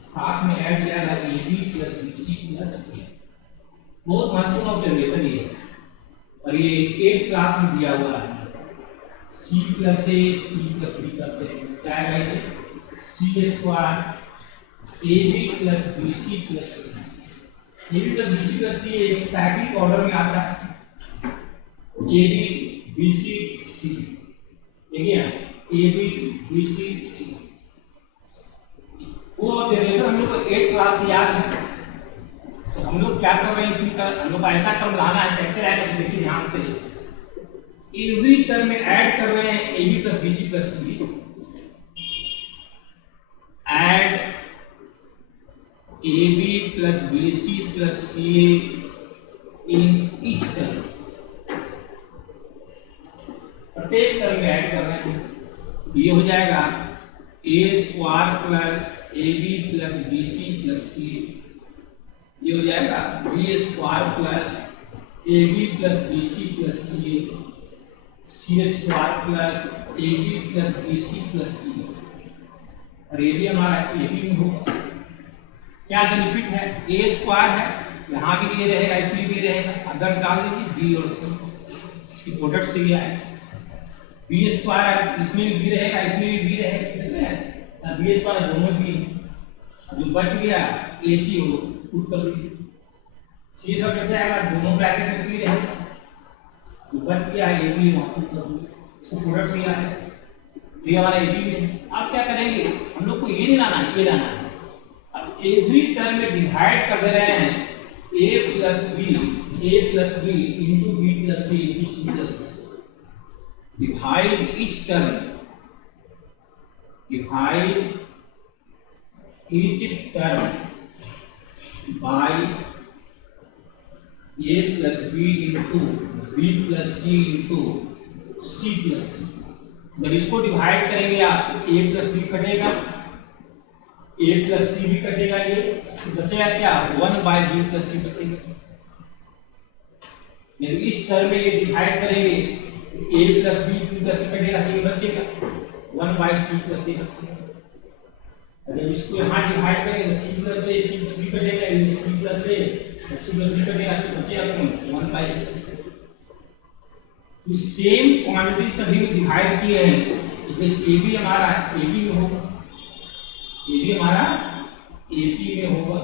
साथ में ऐड किया जाएगा A B plus B C plus c. बहुत महत्वपूर्ण ऑब्जर्वेशन ये है और ये 8th क्लास में दिया हुआ है। सी प्लस ए सी प्लस बी करते हैं, क्या आएगा ये c square A B plus B C plus C. A B plus B C plus c एक साइक्लिक ऑर्डर में आता है, ए बी बी सी सी, देखिए ए बी बी सी सी। वो ऑब्जर्वेशन हम लोग को 8th क्लास से याद है, तो हम लोग क्या कर रहे हैं इसमें हम लोग ऐसा क्रम लाना है, कैसे आएगा तो देखिए ध्यान से। एवरी टर्म में ऐड कर रहे हैं A B plus B C plus C, add a B plus B C plus c in each term, प्रत्येक टर्म में ऐड कर रहे हैं। ये हो जाएगा a square plus A B plus B C plus c, ये हो जाएगा b square plus A B plus B C plus c, c square plus A B plus B C plus c, और ये भी हमारा ए बी में होगा। क्या बेनिफिट है, ए स्क्वायर है यहाँ भी ये रहेगा इसमें भी रहेगा, अगर डाल देंगे बी और सी, इसकी प्रोडक्ट से ये आएगा। बी स्क्वायर है इसमें भी बी रहेगा इसमें भी बी रहेगा, बी स्क्वायर दोनों भी, जो बच गया ए सी हो पुट कर दीजिए। सी सब कैसे आएगा, दोनों ब्रैकेट में सी रहेगा, जो बच गया ए बी वहां पुट कर दीजिए, इसको प्रोडक्ट से आया है, ये हमारा ए बी में। आप क्या करेंगे, हम लोग को ये नहीं लाना है, ये लाना है। अब एवरी टर्म में डिवाइड कर दे रहे हैं a plus b into b plus c into c plus c. Divide each term, divide each term by a plus b into b plus c into c plus c। जब इसको divide करेंगे आप a plus b कटेगा, a plus c भी कटेगा, ये बचेगा क्या 1 बाय b प्लस c बचेगा। यदि इस टर्म में ये डिवाइड करेंगे a plus b plus c कटेगा, c बचेगा 1 बाय c प्लस a बचेगा। अगर इसको यहाँ डिवाइड करेंगे c plus a c plus b कटेगा, ये c plus a c plus b कटेगा, c बचेगा तो 1 बाय ये सेम क्वांटिटी सभी में डिवाइड किए हैं, इसलिए a भी हमारा a b में होगा, a भी हमारा a p में होगा।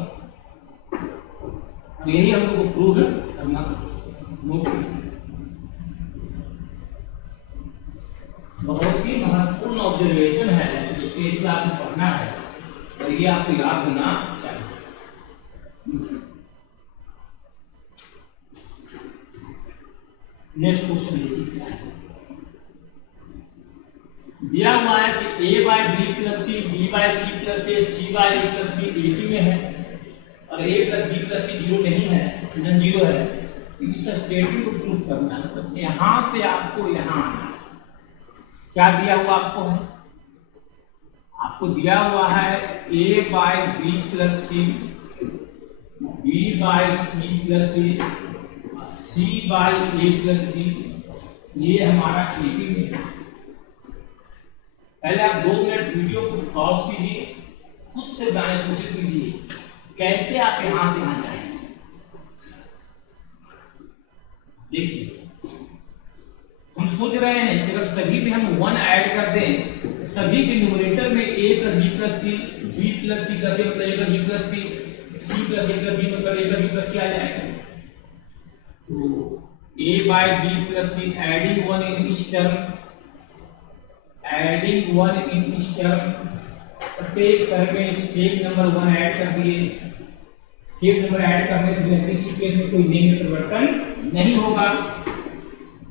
यही हम लोग को प्रूव करना होगा। बहुत ही महत्वपूर्ण ऑब्जर्वेशन है, जो 8th क्लास में पढ़ना है और ये आपको याद होना चाहिए। नेक्स्ट क्वेश्चन देखिए, दिया हुआ है कि a by B plus C, b by C plus A, c by A plus B A B में है और a plus B plus C zero नहीं है, नॉन जीरो है, इस स्टेटमेंट को प्रूफ करना है, तो यहां से आपको यहां आना है। क्या दिया हुआ आपको है? आपको दिया हुआ है a by B plus C, B by C plus A, C by A plus B. ये हमारा एबी में है। पहले आप 2 मिनट वीडियो को पॉज कीजिए, खुद से बनाने की कोशिश कीजिए कैसे आप यहां से यहां जाएंगे। देखिए हम सोच रहे हैं कि अगर सभी में हम 1 ऐड कर दें, सभी के न्यूमरेटर में a plus B plus C, b plus C plus a मतलब a plus B plus c, c plus A plus b मतलब a plus B plus c आ जाएगा। तो a by B plus c adding 1 in each term, adding 1 in each term, प्रत्येक term में same number 1 add कर दिए। Same number add करने से इस केस में कोई नेम में परिवर्तन नहीं होगा।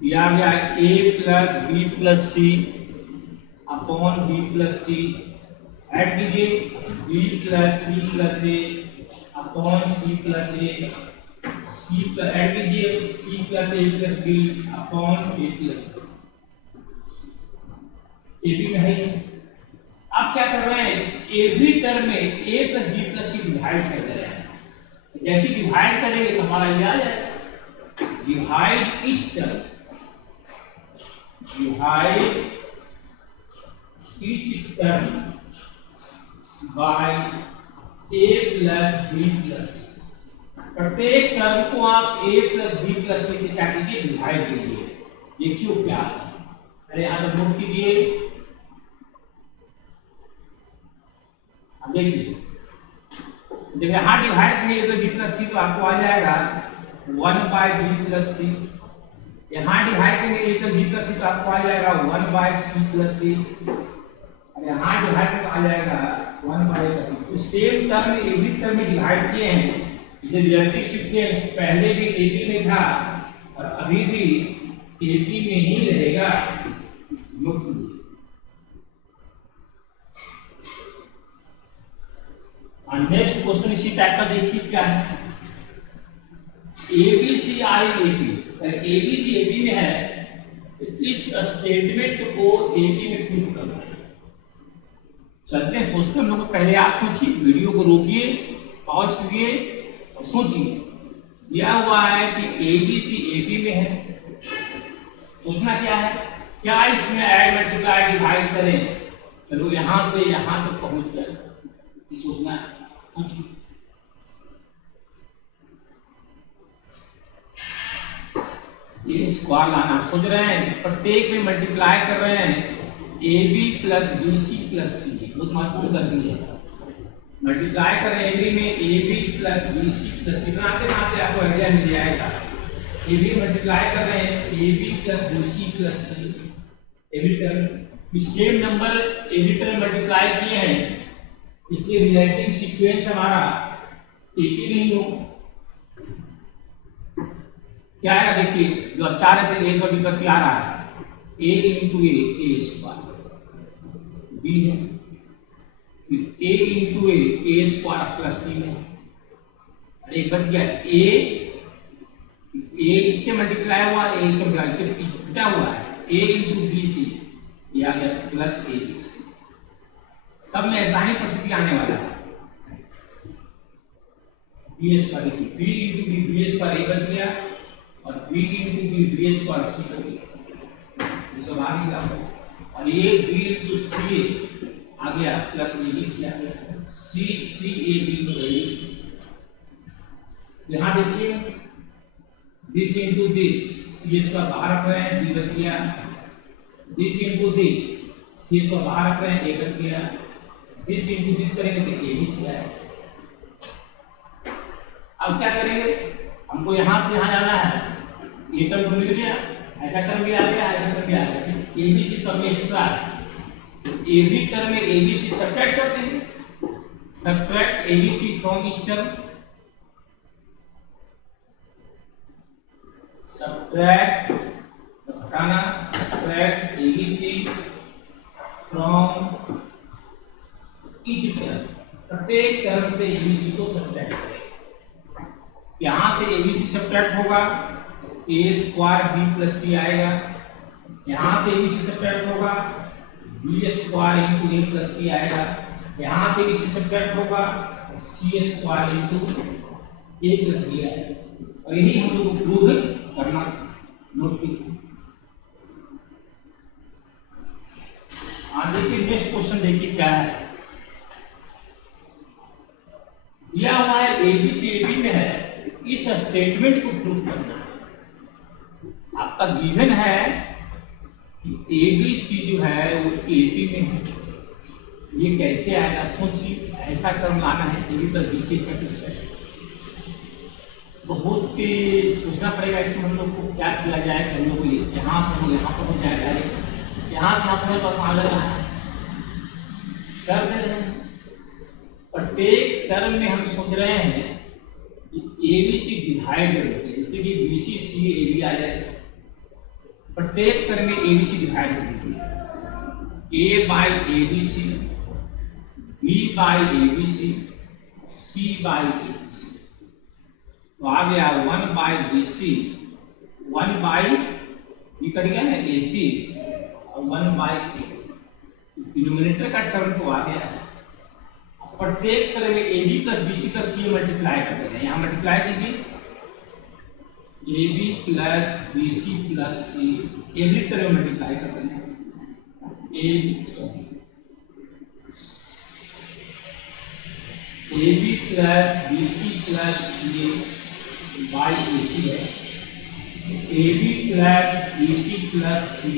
या गया a plus B plus C upon B plus C, add कीजिए b plus C plus A upon C plus A, C plus add कीजिए c plus A plus B upon A plus A B में है। आप क्या कर रहे हैं? Every term में a plus B plus C divide कर दे रहे हैं। जैसे डिवाइड करेंगे तो हमारा ये आ जाएगा, divide each term, divide each term by a plus b plus। प्रत्येक टर्म को आप a plus b plus c से क्या कीजिए? डिवाइड कीजिए। ये क्यों क्या है? अरे यहां तो नोट कीजिए। अब देखिए जब यहां डिवाइड करेंगे तो b प्लस c तो आपको आ जाएगा 1 बाय b प्लस c। यहाँ डिवाइड करेंगे a प्लस बी प्लस सी तो आपको आ जाएगा 1 बाय सी प्लस सी, और यहाँ डिवाइड करके आ जाएगा 1 बाय सी। तो सेम टर्म में एबी टर्म में डिवाइड किए हैं। ये रिलेटिव सीक्वेंस पहले भी एबी में था और अभी भी एबी में ही रहेगा। नेक्स्ट क्वेश्चन इसी टाइप का देखिए क्या है। एबीसी आई एबी, एबीसी एबी में है तो इस स्टेटमेंट को एबी में प्रूफ करना है। चलते हैं सोचते हम लोग, पहले आप सोचिए, वीडियो को रोकिए, पॉज करिए और सोचिए। दिया हुआ है कि एबीसी एबी में है, सोचना क्या है? क्या इसमें ऐड मल्टीप्लाई डिवाइड करें चलो यहां से यहां तक पहुंच जाए, ये सोचना है। सोचिए ये स्क्वायर लाना सोच रहे हैं, प्रत्येक में मल्टीप्लाई कर रहे हैं A B plus B C plus c, बहुत महत्वपूर्ण कर दी है। मल्टीप्लाई कर रहे हैं एवरी में a B plus B C plus c, बनाते बनाते आपको आइडिया मिल जाएगा। ए बी मल्टीप्लाई कर रहे हैं A B plus B C plus C, every term same number every term multiply किए हैं, इसलिए रिलेटिव सीक्वेंस हमारा एक ही नहीं हो। क्या है देखिए, जो अच्छा रहते ए का बी आ रहा है, a into A square B है, फिर ए इंटू ए स्क्वायर प्लस सी है, और एक बच गया ए इससे मल्टीप्लाई हुआ, ए से मल्टीप्लाई से बचा हुआ है ए इंटू बी सी, ये आ गया प्लस ए बी सी। सब में ऐसा ही परिस्थिति आने वाला है। B square b into b square a बच गया और b into b b square c हो गया, इसको बाहर निकालो, और ये b इंटू सी आ गया प्लस ए बी सी आ गया, सी सी ए बी हो गई। यहाँ देखिए दिस इंटू दिस, सी इसको बाहर रख रहे हैं, b बच गया, दिस इंटू दिस, सी इसको बाहर रख रहे हैं, a बच गया, दिस इंटू दिस करेंगे तो ए बी सी आएगा। अब क्या करेंगे? हमको यहाँ से यहाँ जाना है, ये टर्म मिल गया, ऐसा टर्म भी आ गया, ऐसा टर्म भी आ गया, एबीसी सब में एक्स्ट्रा है, तो एवरी टर्म में एबीसी सब्ट्रैक्ट करते हैं, subtract ABC from each term, subtract हटाना, subtract ABC from each term, प्रत्येक टर्म से एबीसी को सब्ट्रैक्ट करें। यहां से एबीसी सब्ट्रैक्ट होगा a square b plus c आएगा, यहाँ से ए से सब्ट्रैक्ट होगा b square into a plus c आएगा, यहाँ से ए से सब्ट्रैक्ट होगा c square into a plus b आएगा। और यही हम लोग को प्रूव करना। नोट कीजिए। देखिए नेक्स्ट क्वेश्चन देखिए क्या है। दिया हुआ है एबीसीडी में है, इस स्टेटमेंट को प्रूफ करना है। आपका गिवन है कि एबीसी जो है वो एबी में है, ये कैसे आएगा सोचिए। ऐसा क्रम लाना है एबी प्लस बीसी इक्वल बहुत ही सोचना पड़ेगा। इसमें हम लोग को क्या किया जाए कि हम लोग यहाँ से हम यहाँ पर हो जाएगा, यहाँ से अपने पास आ रहा है कर दे रहे हैं। प्रत्येक टर्म में हम सोच रहे हैं कि ए बी सी डिवाइड कर देते हैं, जैसे कि B c C A B आ जाएगा। प्रत्येक टर्म में ए बी सी डिवाइड कर देते हैं, a by A B c, b by A B c, c by A B c. तो आ गया 1 बाई बी सी, 1 बाई ये कट गया है ए सी और 1 बाई ए। डिनोमिनेटर का टर्म तो आ गया। प्रत्येक तरह में a B plus B C plus c multiply करते हैं, यहाँ मल्टीप्लाई कीजिए A B plus B C plus C, every तरह मल्टीप्लाई करते हैं A B plus B C plus c by A c है, A B plus B C plus c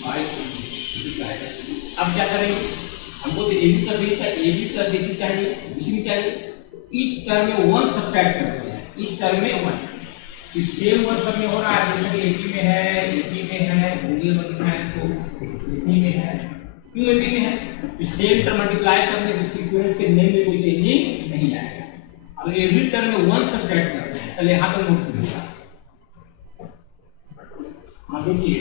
by multiply करते हैं। अब क्या करेंगे, हमको तो ए बी कर दिया था, A B plus B C चाहिए, बी सी चाहिए। ईच टर्म में 1 सब्ट्रैक्ट करते हैं, इस टर्म में 1। इस सेम वर्ड सब में हो रहा है, जैसे कि एपी में है, एपी में है, भूलिए मत है इसको, एपी में है, क्यों एपी में है? इस सेम टर्म मल्टीप्लाई करने से सीक्वेंस के नेम में कोई चेंजिंग नहीं आएगा। अब एवरी टर्म में 1 सब्ट्रैक्ट करते हैं, पहले यहाँ पर नोट कीजिएगा। हाँ देखिए,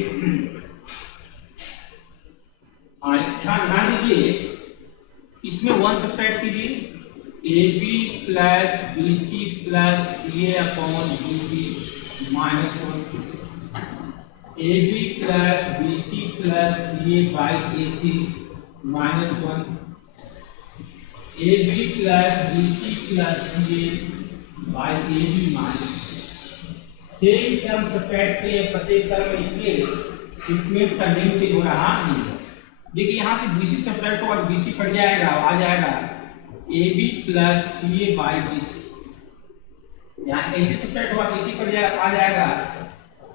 यहाँ ध्यान दीजिए, इसमें 1 सब्ट्रैक्ट कीजिए, A B plus B C plus C A upon B C minus 1, A B plus B C plus C A by A C minus 1, A B plus B C plus C A by A B minus. Same term subtract के प्रत्येक term इसलिए sequence का name change हो रहा नहीं है। देखिए यहाँ से बी सी सब्ट्रैक्ट होगा, बी सी कट जाएगा, आ जाएगा A B plus C A by B C. यहाँ ए सी सब्ट्रैक्ट हुआ, बी सी कट जाएगा, आ जाएगा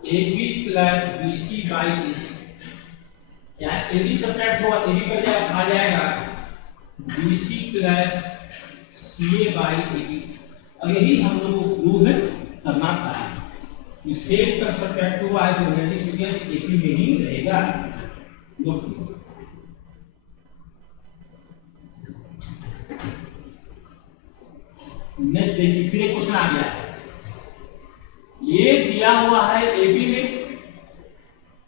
A B plus B C by B C. यहाँ ए बी सब्ट्रैक्ट हुआ, ए बी कट जाएगा, आ जाएगा B C plus C A by A B. और यही हम लोग को प्रूव करना था। ये सेम कर सब्ट्रैक्ट हुआ है तो रिलेटिव सीक्वेंस ए पी में ही रहेगा। नेक्स्ट देखिए, फिर एक क्वेश्चन आ गया है। ये दिया हुआ है ए बी में,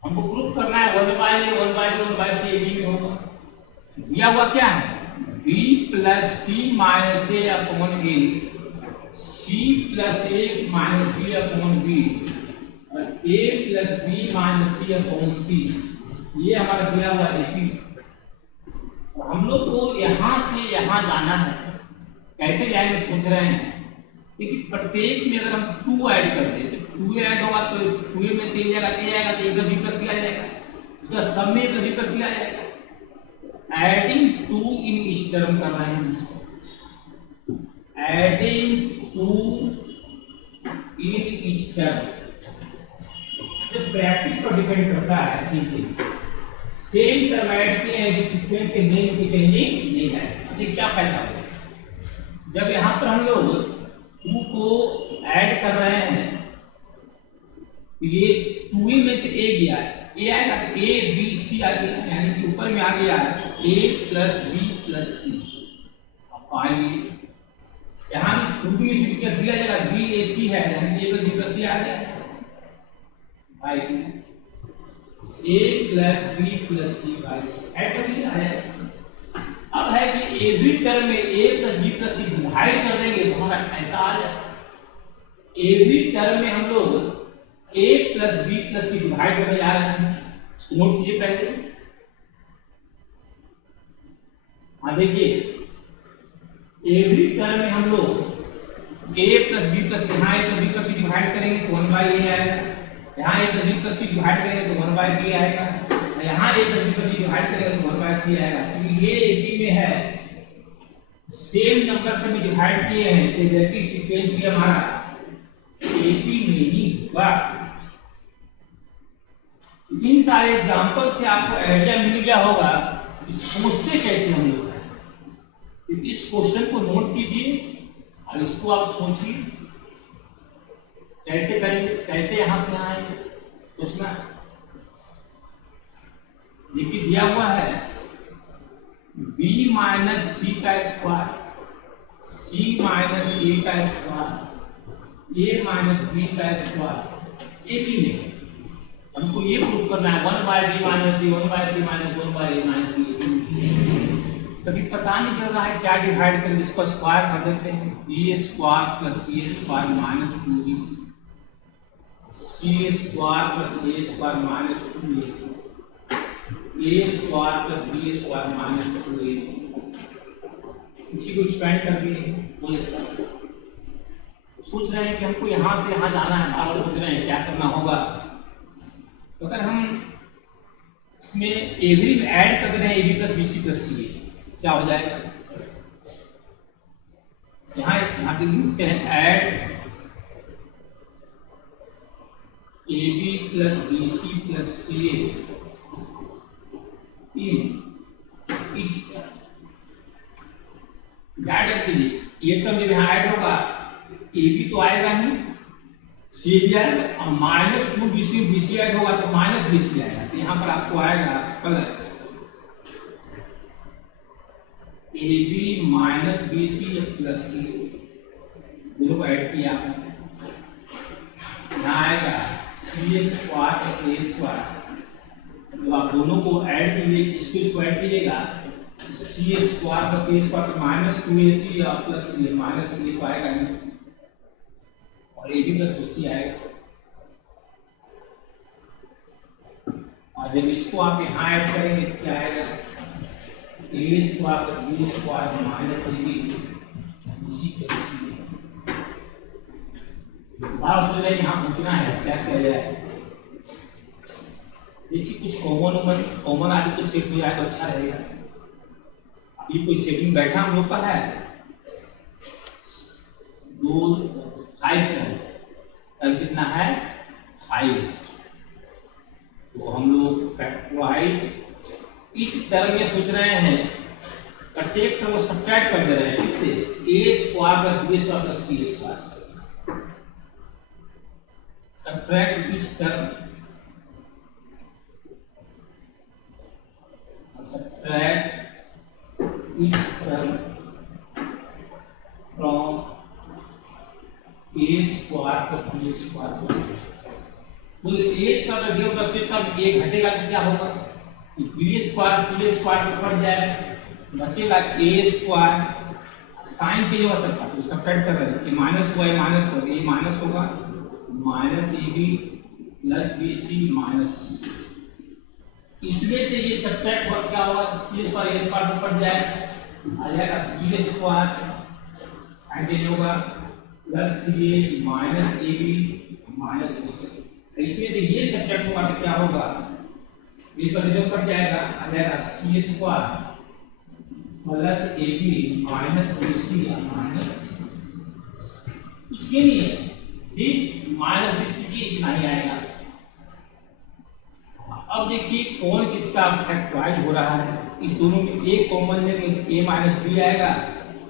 हमको प्रूफ करना है 1 by A 1 by B 1 by C A B में होगा। दिया हुआ क्या है, B plus C minus A upon A, C plus A minus B upon B, और ए plus B minus C upon C. ये हमारा दिया हुआ ए बी। हम लोग को यहाँ से यहाँ जाना है, कैसे जाएंगे सोच रहे हैं। देखिए प्रत्येक में अगर हम 2 ऐड कर दें तो 2 ऐड होगा तो 2 में से जाएगा ए आएगा तो एक बी प्लस सी आ जाएगा, उसका सब में एक बी प्लस सी आ जाएगा। एडिंग 2 इन इस टर्म कर रहे हैं, एडिंग 2 इन इच टर्म। जब प्रैक्टिस पर डिपेंड करता है, ठीक है। सेम टर्म ऐड किए हैं, जो सीक्वेंस के नेम की चेंजिंग नहीं है। देखिए क्या फायदा होगा जब यहां पर हम लोग 2 को ऐड कर रहे हैं, ये 2 में से ए गया है, ए आएगा तो ए बी सी आ गया, यानी कि ऊपर में आ गया ए प्लस बी प्लस सी। अब पाएंगे यहाँ भी 2 में से क्या दिया जाएगा, बी ए सी है, यानी a plus B plus c आ गया, a plus B plus c by c add कर दिया है। अब है कि एवरी टर्म में a plus B plus C divide कर देंगे तो हमारा ऐसा आ जाए। एवरी टर्म में हम लोग ए प्लस बी प्लस सी डिवाइड होने जा रहे हैं, नोट कीजिए पहले। हाँ देखिए, एवरी टर्म में हम लोग ए प्लस बी प्लस यहाँ ए प्लस बी प्लस सी डिवाइड करेंगे तो 1 बाई ए आएगा, यहाँ ए प्लस बी प्लस सी डिवाइड करेंगे तो 1 बाई बी आएगा, यहाँ ए प्लस बी प्लस सी डिवाइड करेंगे तो 1 बाई सी आएगा। क्योंकि ये ए बी में है, सेम नंबर से डिवाइड किए हैं, तो इधर सीक्वेंस भी हमारा एपी में ही होगा। इन सारे एग्जांपल से आपको आइडिया मिल गया होगा सोचते कैसे हम लोग हैं। तो इस क्वेश्चन को नोट कीजिए और इसको आप सोचिए कैसे करेंगे, कैसे यहां से आएंगे, सोचना। देखिए दिया हुआ है b माइनस सी का स्क्वायर, c माइनस a का स्क्वायर, a माइनस b का स्क्वायर, ए बी में हमको ये प्रूव करना है 1 by b minus c, 1 by c minus 1 by a minus b। कभी पता नहीं चल रहा है क्या डिवाइड करें, इसको स्क्वायर कर देते हैं, b square plus c square minus 2bc, c square plus a square minus 2ac, a square plus b square minus 2a। इसी को एक्सपेंड कर दिए होल स्क्वायर। सोच रहे हैं कि हमको यहाँ से यहाँ जाना है, बार सोच रहे हैं क्या करना होगा। तो अगर हम इसमें एवरी में ऐड कर दे रहे हैं ab plus bc plus c, क्या हो जाएगा? यहाँ पे लिखते हैं add ab plus bc plus ca add कीजिए। ये टर्म जब यहाँ ऐड होगा ए बी तो आएगा ही, सी भी आएगा, और माइनस 2bc bc ऐड होगा तो माइनस bc आएगा। तो यहाँ पर आपको आएगा plus A B minus bc plus c, दोनों को ऐड किया आपने, यहाँ आएगा सी स्क्वायर ए स्क्वायर। जब आप दोनों को ऐड कीजिए, इसको ऐड कीजिएगा, सी स्क्वायर प्लस ए स्क्वायर माइनस 2ac और प्लस सी माइनस सी तो आएगा नहीं, और ए बी प्लस bc आएगा। और जब इसको आप यहाँ ऐड करेंगे तो क्या आएगा? A square plus b square minus A b bc plus c. बात हो रही यहाँ पूछना है क्या किया जाए। देखिए कुछ कॉमन आदि को सेट हो जाए तो अच्छा रहेगा। अभी कोई सेटिंग बैठा हम लोग का है, 2 5 तब कितना है 5, तो हम लोग फैक्टराइज इच टर्म में सोच रहे हैं, प्रत्येक टर्म को सब्ट्रैक्ट कर दे रहे हैं, इससे a square plus b square plus c square subtract each term, subtract each term from a square to b square plus बोले a स्क्वायर का b plus c square a घटेगा तो क्या होगा? b स्क्वायर c स्क्वायर तो cut जाएगा, बचेगा a square, sign change होगा सबका, तो सब्ट्रैक्ट कर रहे हैं, ये माइनस हुआ, ये माइनस होगा, ये माइनस होगा, minus ab plus bc minus c। इसमें से ये सब्ट्रैक्ट होगा क्या होगा? c स्क्वायर a स्क्वायर तो कट जाएगा, आ जाएगा b स्क्वायर साइन चेंज होगा plus ca minus ab minus bc। इसमें से ये सब्ट्रैक्ट होगा तो क्या होगा? b स्क्वायर जो कट जाएगा, आ जाएगा c square plus ab minus bc minus कुछ भी नहीं है, दिस माइनस दिस की इतना ही आएगा। अब देखिए कौन किसका फैक्टराइज हो रहा है। इस दोनों में एक कॉमन लेंगे a माइनस बी आएगा,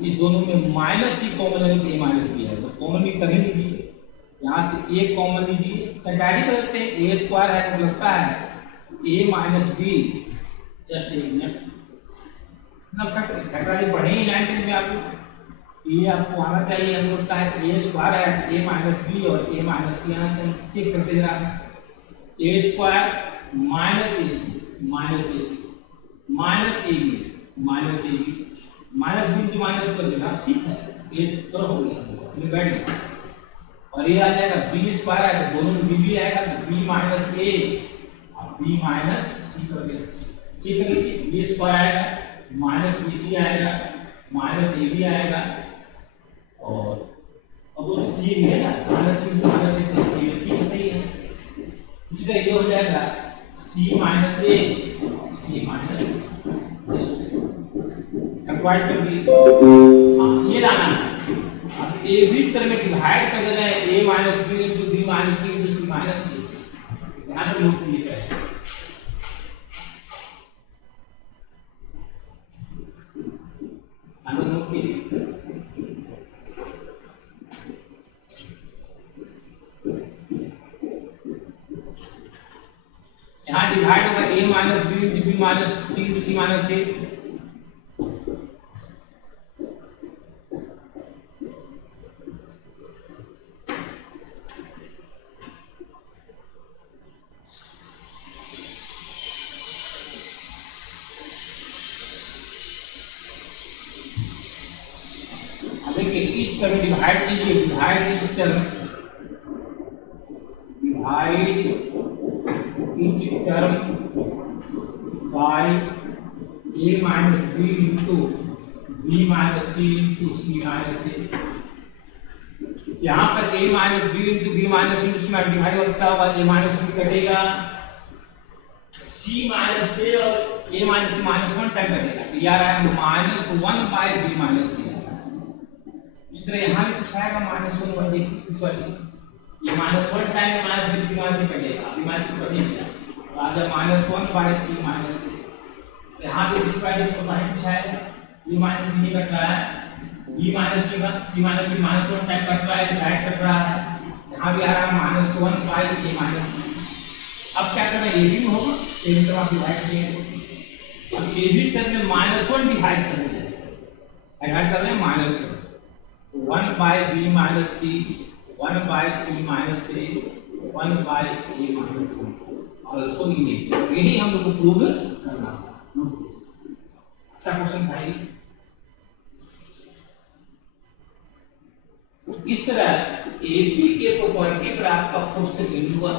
इस दोनों में माइनस सी कॉमन लेंगे a माइनस बी आएगा। कॉमन भी कर ही लीजिए, यहाँ से एक कॉमन लीजिए, कैरी करते हैं, a स्क्वायर है तो लगता है a माइनस बी, जस्ट एक मिनट ना फैक्टराइज बढ़े ही 9 में आपको ये आपको आना चाहिए। हम लोग का है a स्क्वायर है, a माइनस बी और a माइनस सी आना चाहिए। चेक करते जरा, a square minus A C minus A C minus A B minus A B minus B तो माइनस कर देना, ठीक है, ये तो हो गया, ये बैठ गया। और ये आ जाएगा बी स्क्वायर आएगा, दोनों में बी आएगा तो बी माइनस ए और बी माइनस सी कर दिया, ठीक है। बी स्क्वायर आएगा माइनस बी सी आएगा माइनस ए बी आएगा और अब वो सी है ना माइनस सी प्लस सी, ठीक है सही है। इसी तरह ये हो जाएगा सी माइनस ए सी माइनस एक्वाइड कर दिए, ये लाना है। अब ए बी टर्म में डिवाइड कर देना है a minus b into b minus c into c minus A c, ध्यान से नोट कीजिएगा। नोट कीजिए यहाँ डिवाइड होगा a minus b into b minus c into c minus a, देखिए इस तरह डिवाइड कीजिए, डिवाइड इस तरह divide each term by a minus b into b minus c into c minus a। यहाँ पर a minus b into b minus c into c minus divide होता होगा, a minus b कटेगा c minus a और a minus c minus 1 time कटेगा, तो यार है minus 1 by b minus c। इस तरह यहाँ भी कुछ आएगा minus 1 by इस वाली ये माइनस 1 टाइम माइनस बी की माइनस कटेगा, अभी माइनस को कटेगा तो आ जाए माइनस 1 बाय सी माइनस ए। यहाँ पे इस वाले इसको साइन कुछ आएगा, ये माइनस बी कट रहा है, b minus c minus b minus 1 time cut रहा है, डिवाइड कट रहा है, यहाँ भी आ रहा है माइनस 1 बाय ए माइनस। अब क्या करना है, ए बी में होगा ए बी आप डिवाइड करेंगे, अब ए बी टर्म में माइनस 1 डिवाइड करेंगे, डिवाइड कर रहे हैं minus 1 by B minus C 1 by c minus a 1 by a minus b also ये, यही हम लोग को प्रूव करना था। अच्छा क्वेश्चन था ये। इस तरह AP के प्रॉपर्टी पर आपका क्वेश्चन एंड हुआ।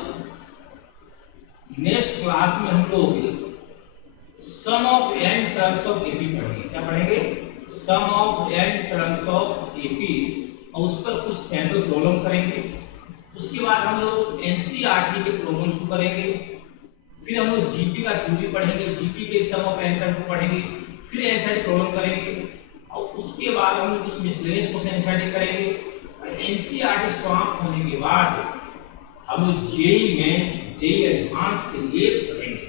नेक्स्ट क्लास में हम लोग sum of n terms of AP पढ़ेंगे। क्या पढ़ेंगे? Sum of n terms of AP और उस पर कुछ सैंपल प्रॉब्लम करेंगे। उसके बाद हम लोग एनसीईआरटी के प्रॉब्लम्स को करेंगे, फिर हम लोग जीपी का थ्योरी पढ़ेंगे, जीपी के सम ऑफ एन टर्म को पढ़ेंगे, फिर एनसीईआरटी प्रॉब्लम करेंगे और उसके बाद हम लोग कुछ मिसलेनियस क्वेश्चन एनसीईआरटी करेंगे। एनसीईआरटी समाप्त होने के बाद हम लोग जेईई मेंस जेईई एडवांस के लिए पढ़ेंगे।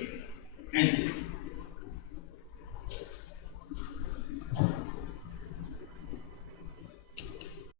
Thank you.